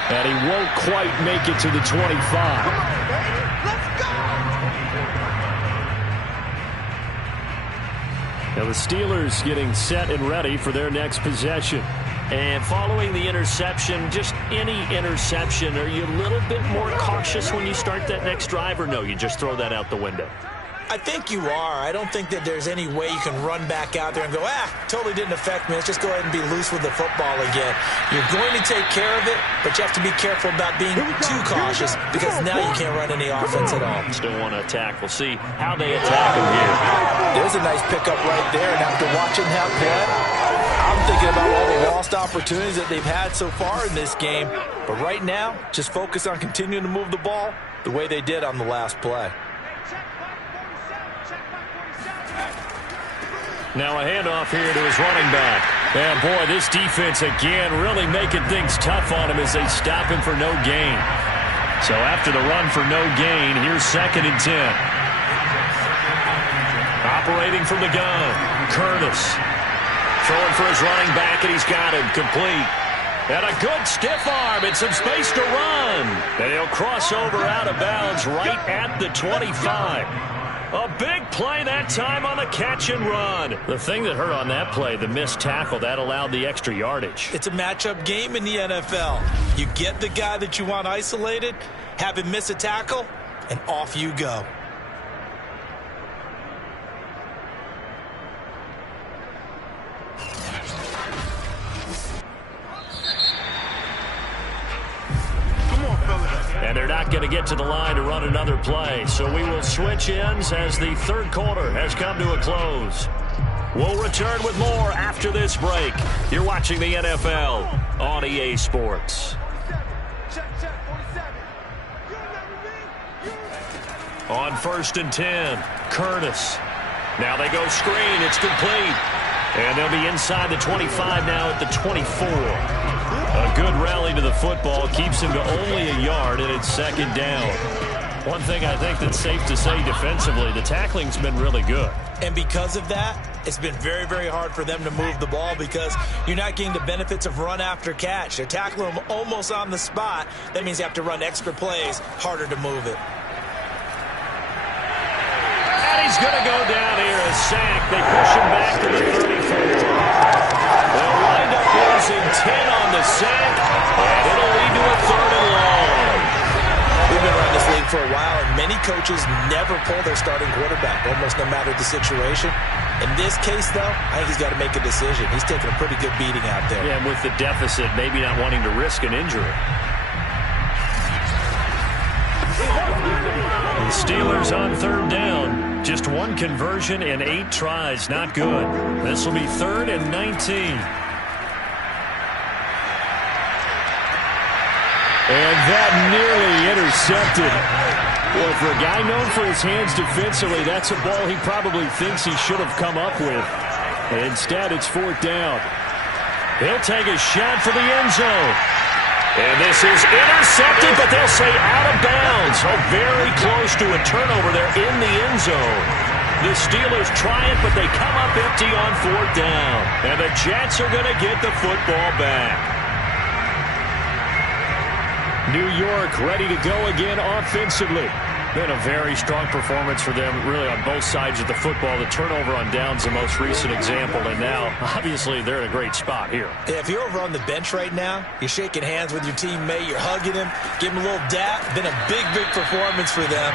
And he won't quite make it to the 25. Now the Steelers getting set and ready for their next possession. And following the interception, just any interception, are you a little bit more cautious when you start that next drive, or no, you just throw that out the window? I think you are. I don't think that there's any way you can run back out there and go, totally didn't affect me. Let's just go ahead and be loose with the football again. You're going to take care of it, but you have to be careful about being too cautious because now you can't run any offense at all. Still want to attack. We'll see how they attack him here. There's a nice pickup right there, and after watching that play, I'm thinking about all the lost opportunities that they've had so far in this game. But right now, just focus on continuing to move the ball the way they did on the last play. Now a handoff here to his running back. And boy, this defense again really making things tough on him as they stop him for no gain. So after the run for no gain, here's 2nd and 10. Operating from the gun, Curtis. Throwing for his running back, and he's got him complete. And a good stiff arm and some space to run. And he'll cross over out of bounds right at the 25. A big play that time on the catch and run. The thing that hurt on that play, the missed tackle, that allowed the extra yardage. It's a matchup game in the NFL. You get the guy that you want isolated, have him miss a tackle, and off you go. And they're not going to get to the line to run another play. So we will switch ends as the 3rd quarter has come to a close. We'll return with more after this break. You're watching the NFL on EA Sports. On 1st and 10, Curtis. Now they go screen. It's complete. And they'll be inside the 25 now at the 24. A good rally to the football keeps him to only a yard, and it's 2nd down. One thing I think that's safe to say defensively, the tackling's been really good. And because of that, it's been very, very hard for them to move the ball because you're not getting the benefits of run after catch. They're tackling them almost on the spot. That means you have to run extra plays, harder to move it. And he's going to go down here, a sack. They push him back to the 34. They'll wind up losing 10 on the sack, and it'll lead to a 3rd and long. We've been around this league for a while, and many coaches never pull their starting quarterback, almost no matter the situation. In this case, though, I think he's got to make a decision. He's taking a pretty good beating out there. Yeah, and with the deficit, maybe not wanting to risk an injury. The Steelers on 3rd down. Just 1 conversion in 8 tries. Not good. This will be 3rd and 19. And that nearly intercepted. Well, for a guy known for his hands defensively, that's a ball he probably thinks he should have come up with. Instead, it's 4th down. He'll take a shot for the end zone. And this is intercepted, but they'll say out of bounds. Oh, very close to a turnover there in the end zone. The Steelers try it, but they come up empty on 4th down. And the Jets are going to get the football back. New York ready to go again offensively. Been a very strong performance for them, really, on both sides of the football. The turnover on downs, the most recent example, and now, obviously, they're in a great spot here. Yeah, if you're over on the bench right now, you're shaking hands with your teammate, you're hugging him, give him a little dap. Been a big, big performance for them.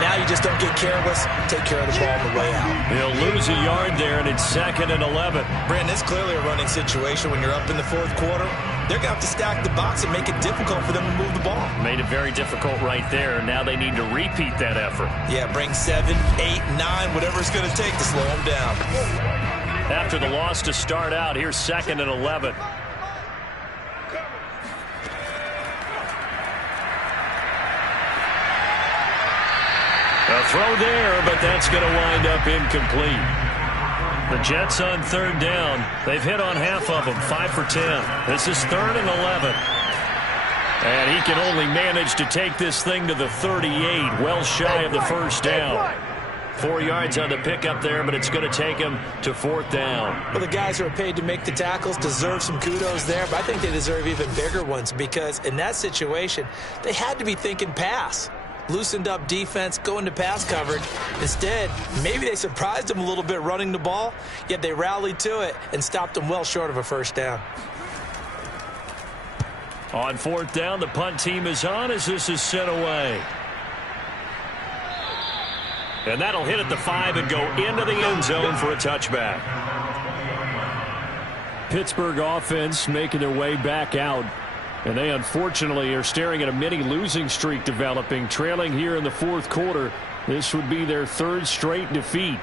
Now you just don't get careless. Take care of the ball on the way out. They'll lose a yard there, and it's 2nd and 11. Brandon, it's clearly a running situation when you're up in the 4th quarter. They're going to have to stack the box and make it difficult for them to move the ball. Made it very difficult right there. Now they need to repeat that effort. Yeah, bring 7, 8, 9, whatever it's going to take to slow them down. After the loss to start out, here's 2nd and 11. A throw there, but that's going to wind up incomplete. The Jets on 3rd down. They've hit on half of them, 5 for 10. This is 3rd and 11. And he can only manage to take this thing to the 38, well shy of the 1st down. 4 yards on the pickup there, but it's going to take him to 4th down. Well, the guys who are paid to make the tackles deserve some kudos there, but I think they deserve even bigger ones because in that situation, they had to be thinking pass. Loosened up defense, going to pass coverage. Instead, maybe they surprised them a little bit running the ball, yet they rallied to it and stopped them well short of a 1st down. On 4th down, the punt team is on as this is sent away. And that'll hit at the 5 and go into the end zone for a touchback. Pittsburgh offense making their way back out. And they unfortunately are staring at a mini losing streak developing, trailing here in the 4th quarter. This would be their 3rd straight defeat.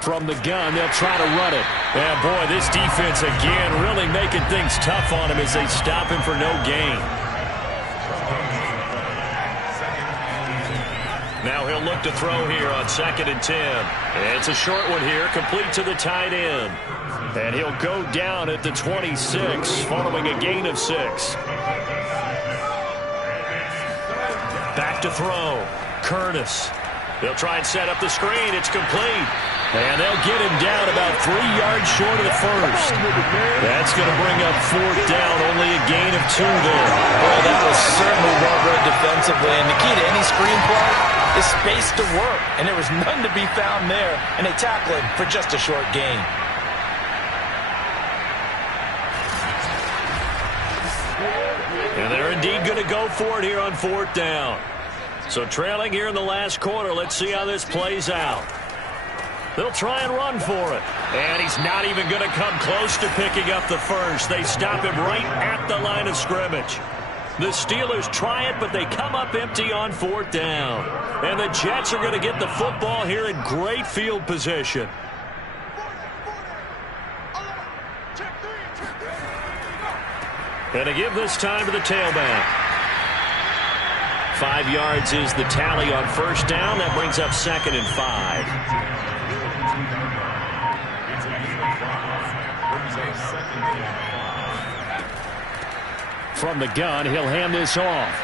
From the gun, they'll try to run it. And boy, this defense again really making things tough on him as they stop him for no gain. Now he'll look to throw here on 2nd and 10. It's a short one here, complete to the tight end. And he'll go down at the 26, following a gain of 6. Back to throw. Curtis. They'll try and set up the screen. It's complete. And they'll get him down about 3 yards short of the 1st. That's going to bring up 4th down, only a gain of 2 there. Well, that was certainly well read defensively. And the key to any screen play is space to work. And there was none to be found there. And they tackle him for just a short gain. And they're indeed going to go for it here on 4th down. So trailing here in the last quarter, let's see how this plays out. They'll try and run for it. And he's not even going to come close to picking up the 1st. They stop him right at the line of scrimmage. The Steelers try it, but they come up empty on 4th down. And the Jets are going to get the football here in great field position. And to give this time to the tailback. 5 yards is the tally on 1st down. That brings up 2nd and 5. From the gun, he'll hand this off.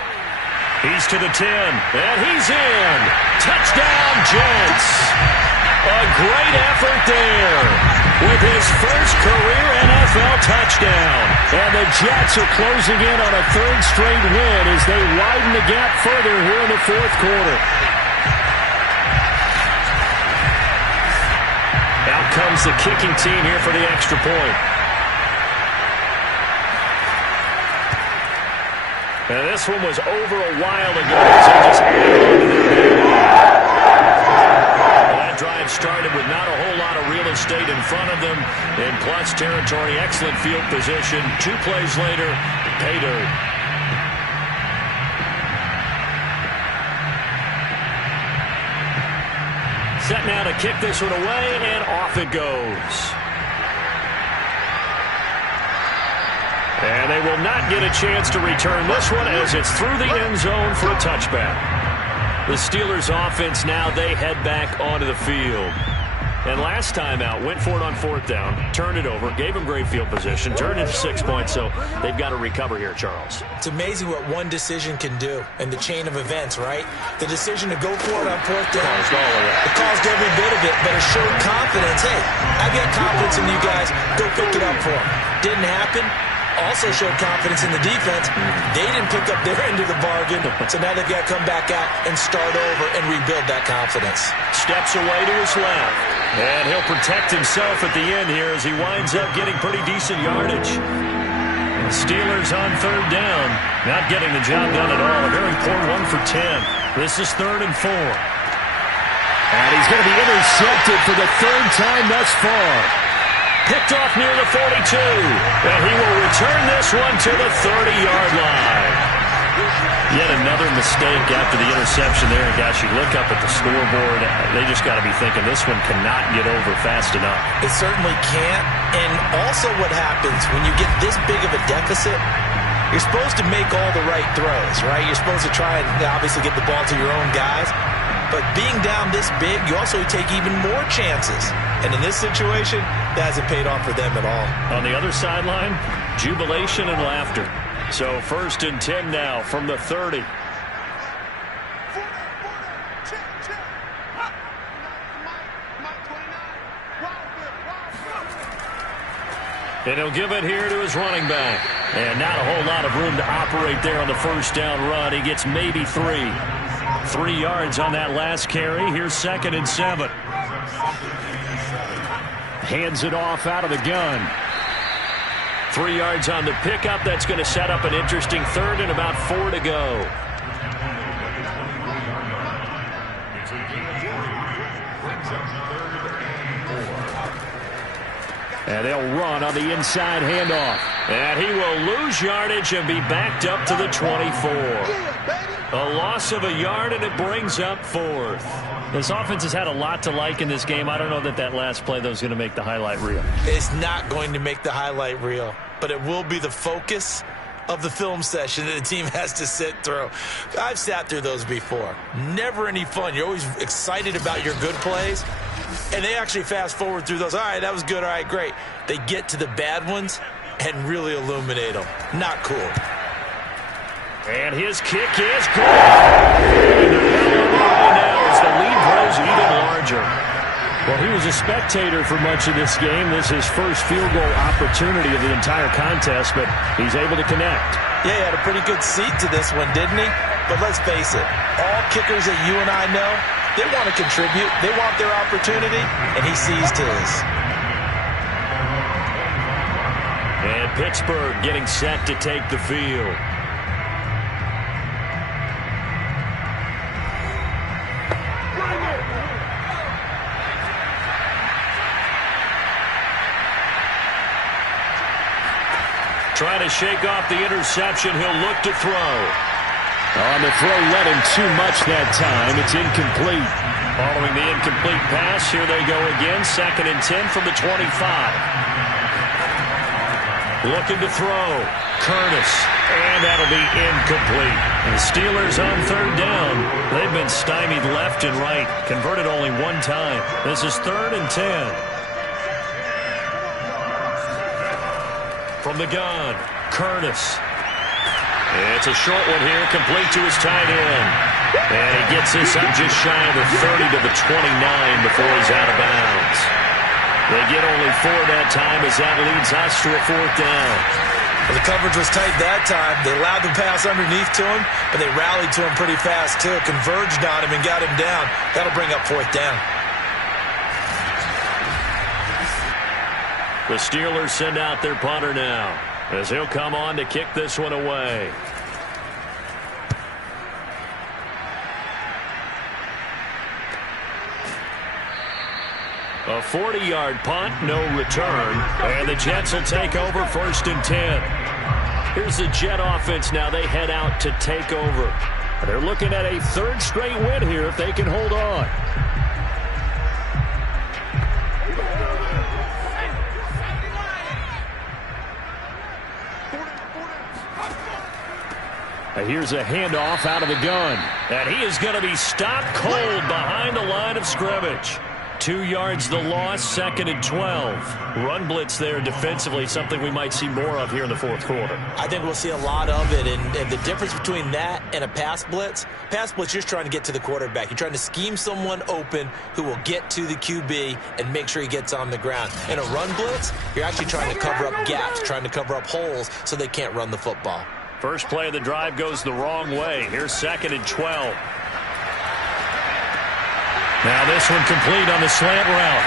He's to the 10, and he's in. Touchdown, Jets. A great effort there with his first career NFL touchdown. And the Jets are closing in on a third straight win as they widen the gap further here in the fourth quarter. Out comes the kicking team here for the extra point. And this one was over a while ago. So just that drive started with not a whole lot of real estate in front of them. In clutch territory, excellent field position. 2 plays later, pay dirt. Set now to kick this one away, and off it goes. And they will not get a chance to return this one as it's through the end zone for a touchback. The Steelers offense now, they head back onto the field. And last time out, went for it on 4th down, turned it over, gave them great field position, turned it to 6 points, so they've got to recover here, Charles. It's amazing what one decision can do in the chain of events, right? The decision to go for it on 4th down, it caused every bit of it, but it showed confidence. Hey, I've got confidence in you guys. Go pick it up for them. Didn't happen. Also showed confidence in the defense. They didn't pick up their end of the bargain, so now they've got to come back out and start over and rebuild that confidence. Steps away to his left, and he'll protect himself at the end here as he winds up getting pretty decent yardage. The Steelers on 3rd down, not getting the job done at all. A very poor 1 for 10. This is 3rd and 4. And he's going to be intercepted for the 3rd time thus far. Picked off near the 42, and he will return this one to the 30-yard line. Yet another mistake after the interception there. And gosh, you look up at the scoreboard, they just got to be thinking this one cannot get over fast enough. It certainly can't. And also what happens when you get this big of a deficit, you're supposed to make all the right throws, right? You're supposed to try and obviously get the ball to your own guys. But being down this big, you also take even more chances. And in this situation, that hasn't paid off for them at all. On the other sideline, jubilation and laughter. So 1st and 10 now from the 30. And he'll give it here to his running back. And not a whole lot of room to operate there on the 1st down run. He gets maybe 3. 3 yards on that last carry. Here's 2nd and 7. Hands it off out of the gun. 3 yards on the pickup. That's going to set up an interesting 3rd and about 4 to go. And they'll run on the inside handoff. And he will lose yardage and be backed up to the 24. A loss of a yard, and it brings up 4th. This offense has had a lot to like in this game. I don't know that that last play, though, is going to make the highlight reel. It's not going to make the highlight reel, but it will be the focus of the film session that the team has to sit through. I've sat through those before. Never any fun. You're always excited about your good plays, and they actually fast forward through those. All right, that was good. All right, great. They get to the bad ones and really illuminate them. Not cool. And his kick is good. And now as the lead grows even larger. Well, he was a spectator for much of this game. This is his first field goal opportunity of the entire contest, but he's able to connect. Yeah, he had a pretty good seat to this one, didn't he? But let's face it, all kickers that you and I know, they want to contribute. They want their opportunity, and he seized his. And Pittsburgh getting set to take the field. Trying to shake off the interception. He'll look to throw. On the throw, led him too much that time. It's incomplete. Following the incomplete pass, here they go again. 2nd and 10 from the 25. Looking to throw. Curtis. And that'll be incomplete. And the Steelers on 3rd down. They've been stymied left and right. Converted only 1 time. This is 3rd and 10. From the gun, Curtis. It's a short one here, complete to his tight end. And he gets this up just shy of the 30 to the 29 before he's out of bounds. They get only 4 that time as that leads us to a 4th down. Well, the coverage was tight that time. They allowed the pass underneath to him, but they rallied to him pretty fast, too. Converged on him and got him down. That'll bring up 4th down. The Steelers send out their punter now, as he'll come on to kick this one away. A 40-yard punt, no return, and the Jets will take over 1st and 10. Here's the Jet offense now. They head out to take over. They're looking at a 3rd straight win here if they can hold on. Here's a handoff out of the gun. And he is going to be stopped cold behind the line of scrimmage. 2 yards the loss, 2nd and 12. Run blitz there defensively, something we might see more of here in the 4th quarter. I think we'll see a lot of it, and the difference between that and a pass blitz, you're just trying to get to the quarterback. You're trying to scheme someone open who will get to the QB and make sure he gets on the ground. In a run blitz, you're actually trying to cover up gaps, trying to cover up holes so they can't run the football. First play of the drive goes the wrong way. Here's 2nd and 12. Now this one complete on the slant route.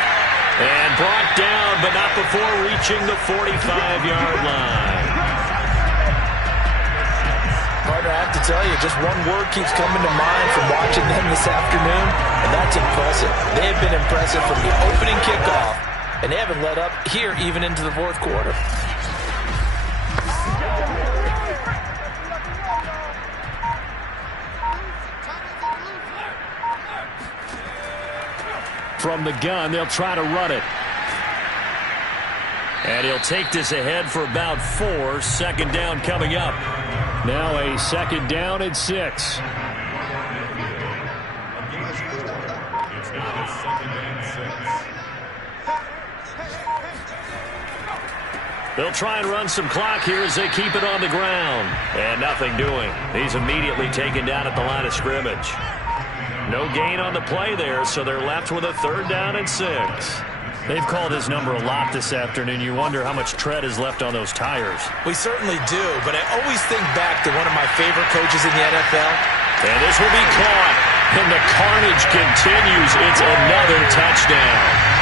And brought down, but not before reaching the 45-yard line. Partner, I have to tell you, just one word keeps coming to mind from watching them this afternoon, and that's impressive. They have been impressive from the opening kickoff, and they haven't let up here even into the 4th quarter. From the gun, they'll try to run it. And he'll take this ahead for about 4. 2nd down coming up. Now a 2nd down and 6. They'll try and run some clock here as they keep it on the ground. And nothing doing. He's immediately taken down at the line of scrimmage. No gain on the play there, so they're left with a 3rd down and 6. They've called his number a lot this afternoon. You wonder how much tread is left on those tires. We certainly do, but I always think back to one of my favorite coaches in the NFL. And this will be caught. And the carnage continues. It's another touchdown.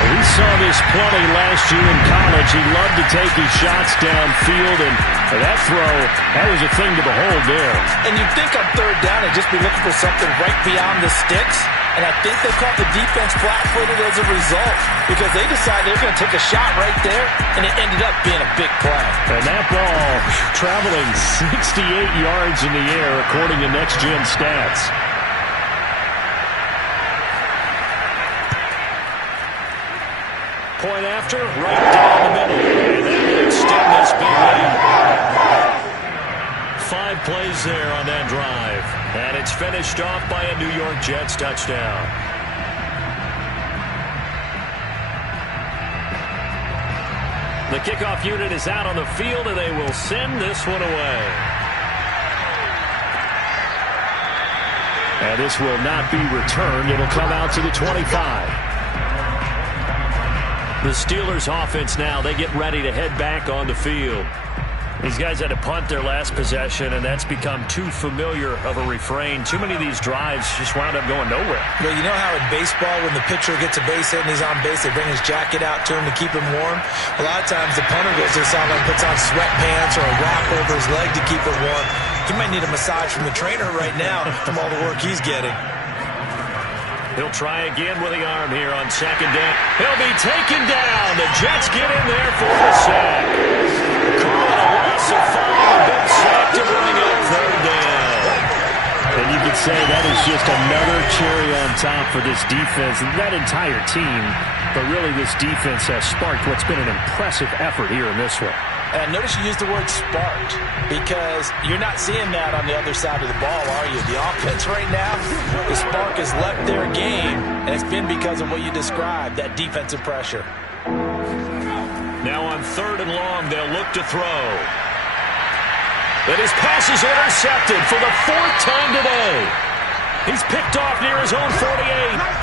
We saw this plenty last year in college. He loved to take his shots downfield, and that throw, that was a thing to behold there. And you'd think on 3rd down they'd just be looking for something right beyond the sticks, and I think they caught the defense flat-footed as a result because they decided they were going to take a shot right there, and it ended up being a big play. And that ball traveling 68 yards in the air according to Next Gen Stats. Point after, right down the middle. And that will extend this big lead. 5 plays there on that drive. And it's finished off by a New York Jets touchdown. The kickoff unit is out on the field, and they will send this one away. And this will not be returned. It'll come out to the 25. The Steelers offense now, they get ready to head back on the field. These guys had to punt their last possession, and that's become too familiar of a refrain. Too many of these drives just wound up going nowhere. Well, you know how in baseball when the pitcher gets a base hit and he's on base, they bring his jacket out to him to keep him warm? A lot of times the punter goes to the sideline and puts on sweatpants or a wrap over his leg to keep it warm. He might need a massage from the trainer right now from all the work he's getting. He'll try again with the arm here on 2nd down. He'll be taken down. The Jets get in there for the sack. Call it a loss of 5. A big sack to bring up 3rd down. And you could say that is just another cherry on top for this defense and that entire team. But really, this defense has sparked what's been an impressive effort here in this one. And notice you used the word sparked because you're not seeing that on the other side of the ball, are you? The offense right now, the spark has left their game, and it's been because of what you described, that defensive pressure. Now on 3rd and long, they'll look to throw. And his pass is intercepted for the 4th time today. He's picked off near his own 48.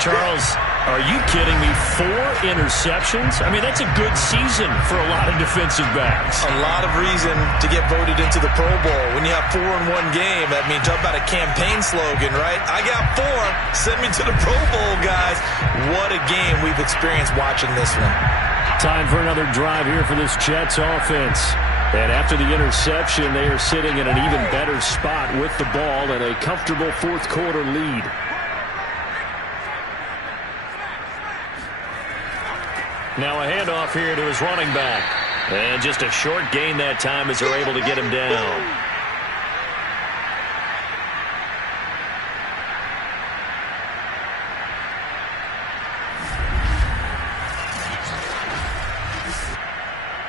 Charles, are you kidding me? 4 interceptions? I mean, that's a good season for a lot of defensive backs. A lot of reason to get voted into the Pro Bowl. When you have 4 in one game, that means talk about a campaign slogan, right? I got 4. Send me to the Pro Bowl, guys. What a game we've experienced watching this one. Time for another drive here for this Jets offense. And after the interception, they are sitting in an even better spot with the ball and a comfortable 4th quarter lead. Now a handoff here to his running back. And just a short gain that time as they're able to get him down.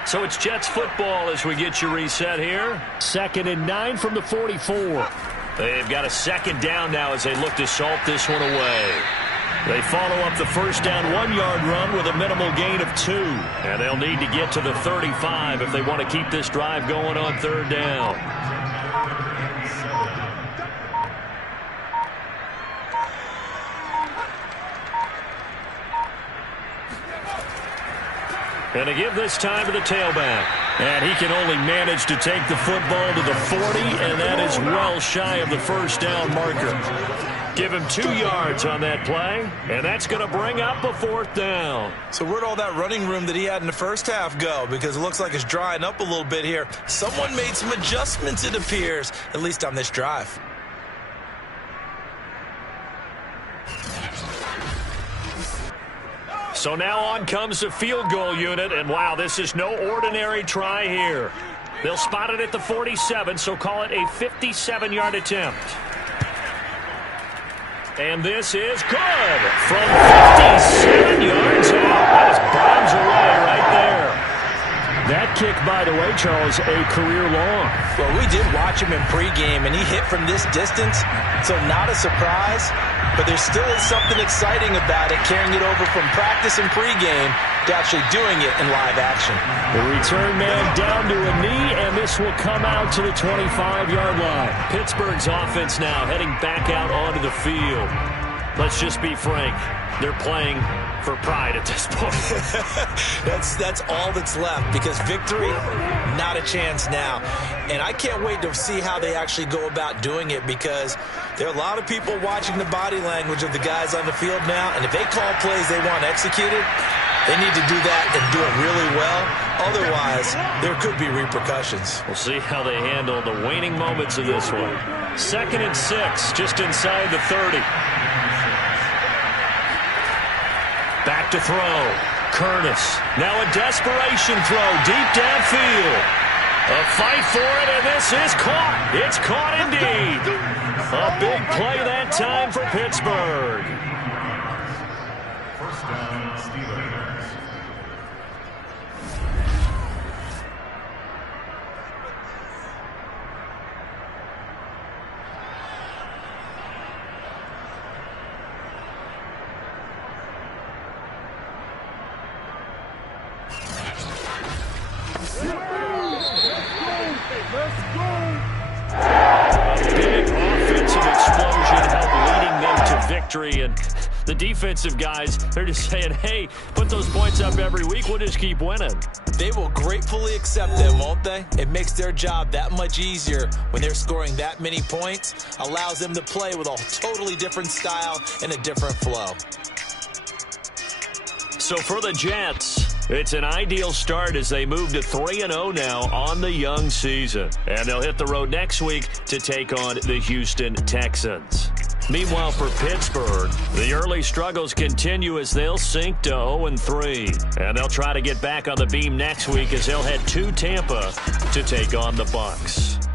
So it's Jets football as we get you reset here. 2nd and 9 from the 44. They've got a 2nd down now as they look to salt this one away. They follow up the first down 1-yard run with a minimal gain of 2. And they'll need to get to the 35 if they want to keep this drive going on 3rd down. And to give this time to the tailback. And he can only manage to take the football to the 40, and that is well shy of the first down marker. Give him 2 yards on that play, and that's going to bring up a 4th down. So where'd all that running room that he had in the first half go? Because it looks like it's drying up a little bit here. Someone made some adjustments, it appears, at least on this drive. So now on comes the field goal unit, and wow, this is no ordinary try here. They'll spot it at the 47, so call it a 57-yard attempt. And this is good from 57 yards out. That is bombs away right there. That kick, by the way, Charles, a career long. Well, we did watch him in pregame, and he hit from this distance, so not a surprise. But there still is something exciting about it, carrying it over from practice and pregame to actually doing it in live action. The return man down to a knee, and this will come out to the 25-yard line. Pittsburgh's offense now heading back out onto the field. Let's just be frank. They're playing for pride at this point. That's all that's left, because victory, not a chance now. And I can't wait to see how they actually go about doing it, because there are a lot of people watching the body language of the guys on the field now, and if they call plays they want executed, they need to do that and do it really well. Otherwise, there could be repercussions. We'll see how they handle the waning moments of this one. 2nd and 6, just inside the 30. Back to throw. Curtis. Now a desperation throw deep downfield. A fight for it, and this is caught. It's caught indeed. A big play that time for Pittsburgh. First down, Steelers. And the defensive guys, they're just saying, hey, put those points up every week. We'll just keep winning. They will gratefully accept them, won't they? It makes their job that much easier when they're scoring that many points. Allows them to play with a totally different style and a different flow. So for the Jets, it's an ideal start as they move to 3-0 now on the young season. And they'll hit the road next week to take on the Houston Texans. Meanwhile, for Pittsburgh, the early struggles continue as they'll sink to 0-3. And they'll try to get back on the beam next week as they'll head to Tampa to take on the Bucs.